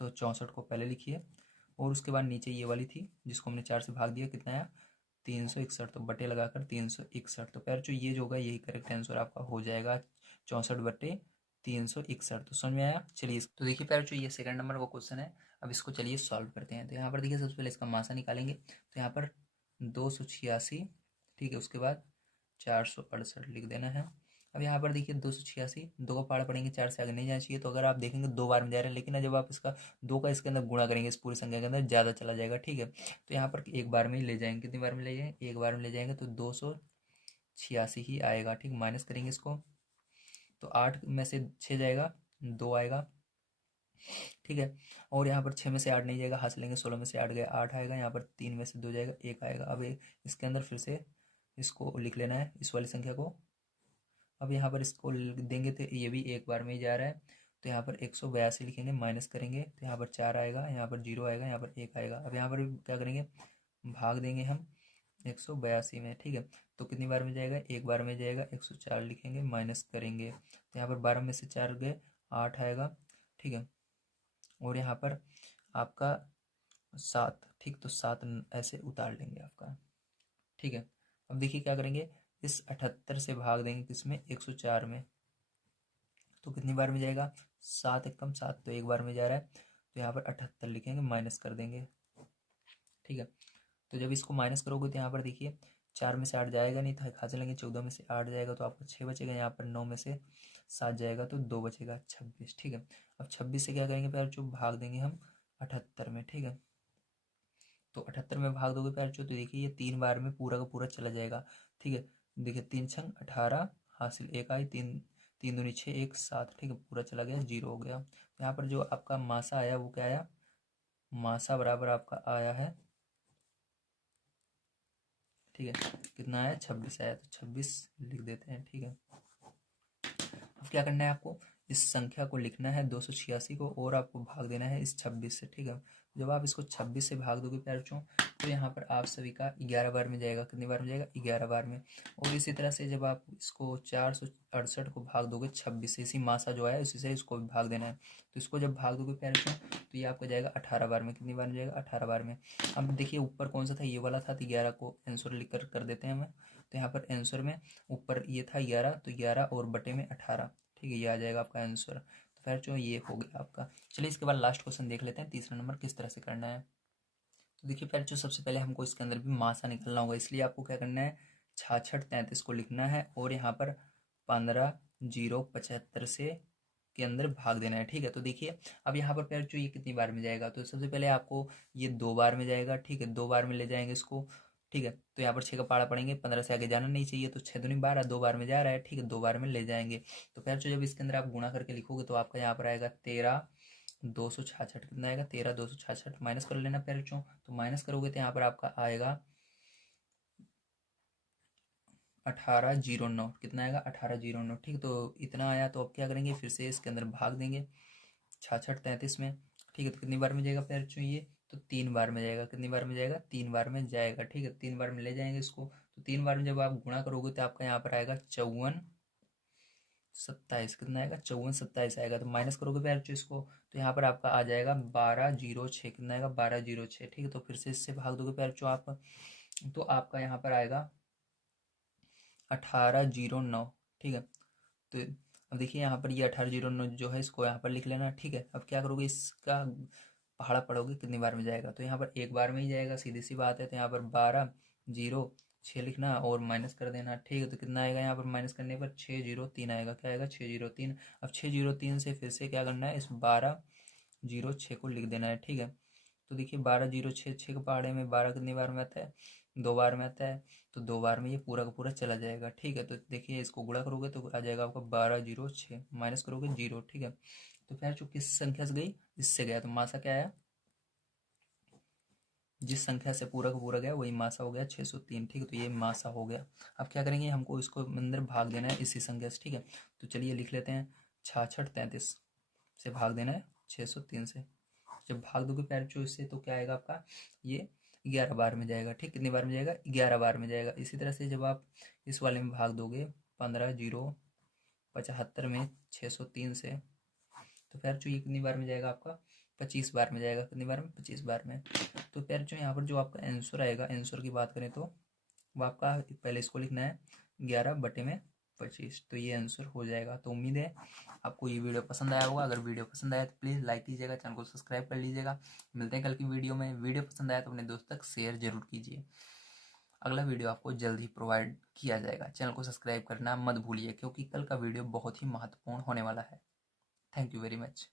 तो 64 को पहले लिखिए, और उसके बाद नीचे ये वाली थी जिसको हमने 4 से भाग दिया, कितना आया, 361, तो बटे लगाकर 361। तो पैर जो ये जो होगा यही करेक्ट आंसर आपका हो जाएगा। 64/361। तो समझ में आया। चलिए तो देखिए प्यारे बच्चों, ये सेकंड नंबर का क्वेश्चन है। अब इसको चलिए सॉल्व करते हैं। तो यहाँ पर देखिए सबसे पहले इसका मासा निकालेंगे। तो यहाँ पर 286, ठीक है, उसके बाद 468 लिख देना है। अब यहाँ पर देखिए 286, दो का पाड़ा पड़ेंगे, 4 से आगे नहीं जाना चाहिए। तो अगर आप देखेंगे 2 बार में जा रहे हैं, लेकिन जब आप इसका 2 का इसके अंदर गुणा करेंगे, इस पूरी संख्या के अंदर ज़्यादा चला जाएगा, ठीक है। तो यहाँ पर एक बार में ही ले जाएंगे। कितनी बार में ले जाएंगे? एक बार में ले जाएंगे तो 286 ही आएगा, ठीक। माइनस करेंगे इसको तो 8 में से 6 जाएगा, 2 आएगा, ठीक है। और यहाँ पर 6 में से 8 नहीं जाएगा, हाथ से लेंगे, 16 में से 8 गया, 8 आएगा। यहाँ पर 3 में से 2 जाएगा, 1 आएगा। अब इसके अंदर फिर से इसको लिख लेना है, इस वाली संख्या को। अब यहाँ पर इसको देंगे तो ये भी एक बार में ही जा रहा है। तो यहाँ पर 182 लिखेंगे, माइनस करेंगे तो यहाँ पर 4 आएगा, यहाँ पर 0 आएगा, यहाँ पर 1 आएगा। अब यहाँ पर क्या करेंगे, भाग देंगे हम 182 में, ठीक है। तो कितनी बार में जाएगा? एक बार में जाएगा। 104 लिखेंगे, माइनस करेंगे तो यहाँ पर 12 में से 4 गए, 8 आएगा, ठीक है। और यहाँ पर आपका 7, ठीक। तो 7 ऐसे उतार लेंगे आपका, ठीक है। अब देखिए क्या करेंगे, इस 78 से भाग देंगे किसमें? 104 में। तो कितनी बार में जाएगा? 7 एकम 7, तो एक बार में जा रहा है। तो यहाँ पर 78 लिखेंगे, माइनस कर देंगे, ठीक है। तो जब इसको माइनस करोगे तो यहाँ पर देखिए 4 में से 8 जाएगा नहीं, तो खा चलेंगे। 14 में से 8 जाएगा तो आपको 6 बचेगा। यहाँ पर 9 में से 7 जाएगा तो 2 बचेगा, 26, ठीक है। अब 26 से क्या करेंगे प्यार चो? भाग देंगे हम 78 में, ठीक है। तो 78 में भाग दोगे प्यार चो तो देखिए ये 3 बार में पूरा का पूरा चला जाएगा, ठीक है। देखिए 3 छंग 18 हासिल, 1 आई, 3 3 दूनी 6, 1 7, ठीक है। पूरा चला गया, 0 हो गया। यहाँ पर जो आपका मासा आया वो क्या आया? मासा बराबर आपका आया है, ठीक है। कितना आया? 26 आया। तो 26 लिख देते हैं, ठीक है। अब क्या करना है आपको? इस संख्या को लिखना है 286 को, और आपको भाग देना है इस 26 से, ठीक है। जब आप इसको 26 से भाग दोगे प्यारे बच्चों तो यहाँ पर आप सभी का 11 बार में जाएगा। कितनी बार में जाएगा? 11 बार में। और इसी तरह से जब आप इसको 468 को भाग दोगे 26 से, इसी मासा जो आया उसी से इसको भी भाग देना है। तो इसको जब भाग दोगे प्यारे बच्चों तो ये आपको जाएगा 18 बार में। कितनी बार में जाएगा? 18 बार में। अब देखिए ऊपर कौन सा था? ये वाला था। तो 11 को आंसर लिख कर देते हैं हमें। तो यहाँ पर आंसर में ऊपर ये था 11, तो 11 और बटे में 18, ठीक है। ये आ जाएगा आपका आंसर। तो फिर जो ये हो गया आपका। चलिए इसके बाद लास्ट क्वेश्चन देख लेते हैं, तीसरा नंबर किस तरह से करना है। तो देखिए फिर जो सबसे पहले हमको इसके अंदर भी मासा निकालना होगा, इसलिए आपको क्या करना है? 66 33 को लिखना है और यहाँ पर 15 0 75 से के अंदर भाग देना है, ठीक है। तो देखिए अब यहाँ पर प्यार जो ये कितनी बार में जाएगा? तो सबसे पहले आपको ये 2 बार में जाएगा, ठीक है। 2 बार में ले जाएंगे इसको, ठीक है। तो यहाँ पर 6 का पाड़ा पड़ेंगे, 15 से आगे जाना नहीं चाहिए। तो 6 दूनी 12, 2 बार में जा रहा है, ठीक है। 2 बार में ले जाएंगे। तो प्यार जब इसके अंदर आप गुणा करके लिखोगे तो आपका यहाँ पर आएगा 13 266। कितना आएगा? 13 266। माइनस कर लेना प्यारे बच्चों। तो माइनस करोगे तो यहाँ पर आपका आएगा 1809। कितना आएगा? 1809, ठीक। तो इतना आया। तो अब क्या करेंगे? फिर से इसके अंदर भाग देंगे 66 33 में, ठीक है। तो कितनी बार में जाएगा प्यारे बच्चों ये? तो 3 बार में जाएगा। कितनी बार में जाएगा? 3 बार में जाएगा, ठीक है। 3 बार में ले जाएंगे इसको। तो 3 बार में जब आप गुणा करोगे तो आपका यहाँ पर आएगा 54 27। कितना आएगा? 54 27 आएगा। तो माइनस करोगे प्यारे बच्चों इसको तो यहाँ पर आपका आ जाएगा 1206। कितना आएगा? 1206, ठीक है। तो फिर से इससे भाग दोगे प्यारे बच्चों आप तो आपका यहाँ पर आएगा 1809, ठीक है। तो अब देखिए यहाँ पर ये 1809 जो है इसको यहाँ पर लिख लेना, ठीक है। अब क्या करोगे? इसका पहाड़ा पढ़ोगे कितनी बार में जाएगा? तो यहाँ पर एक बार में ही जाएगा, सीधी सी बात है। तो यहाँ पर 12 0 6 लिखना और माइनस कर देना, ठीक है। तो कितना आएगा? यहाँ पर माइनस करने पर 603 आएगा। क्या आएगा? 603। अब 603 से फिर से क्या करना है? इस 12 0 6 को लिख देना है, ठीक है। तो देखिए 12 0 6, 6 के पहाड़े में 12 कितनी बार में आता है? 2 बार में आता है। तो 2 बार में ये पूरा का पूरा चला जाएगा, ठीक है। तो देखिए इसको गुणा करोगे तो आ जाएगा आपका 12 0 6, माइनस करोगे 0, ठीक है। तो फिर जो किस संख्या से गई? इससे गया। तो मासा क्या आया? जिस संख्या से पूरा का पूरा गया वही मासा हो गया 603, ठीक है। तो ये मासा हो गया। अब क्या करेंगे? हमको इसको अंदर भाग देना है इसी संख्या से, ठीक है। तो चलिए लिख लेते हैं 66 33 से भाग देना है 603 से। जब भाग दोगे प्यारे बच्चों इससे तो क्या आएगा आपका? ये 11 बार में जाएगा, ठीक। कितनी बार में जाएगा? 11 बार में जाएगा। इसी तरह से जब आप इस वाले में भाग दोगे 15 0 75 में 603 से तो प्यारे बच्चों ये कितनी बार में जाएगा आपका? 25 बार में जाएगा। कितनी बार में? 25 बार में। तो प्यारे बच्चों यहाँ पर जो आपका आंसर आएगा, आंसर की बात करें तो वो आपका पहले इसको लिखना है 11 बटे में 25। तो ये आंसर हो जाएगा। तो उम्मीद है आपको ये वीडियो पसंद आया होगा। अगर वीडियो पसंद आया तो प्लीज़ लाइक कीजिएगा, चैनल को सब्सक्राइब कर लीजिएगा। मिलते हैं कल की वीडियो में। वीडियो पसंद आया तो अपने दोस्त तक शेयर जरूर कीजिए। अगला वीडियो आपको जल्द ही प्रोवाइड किया जाएगा। चैनल को सब्सक्राइब करना मत भूलिए, क्योंकि कल का वीडियो बहुत ही महत्वपूर्ण होने वाला है। Thank you very much.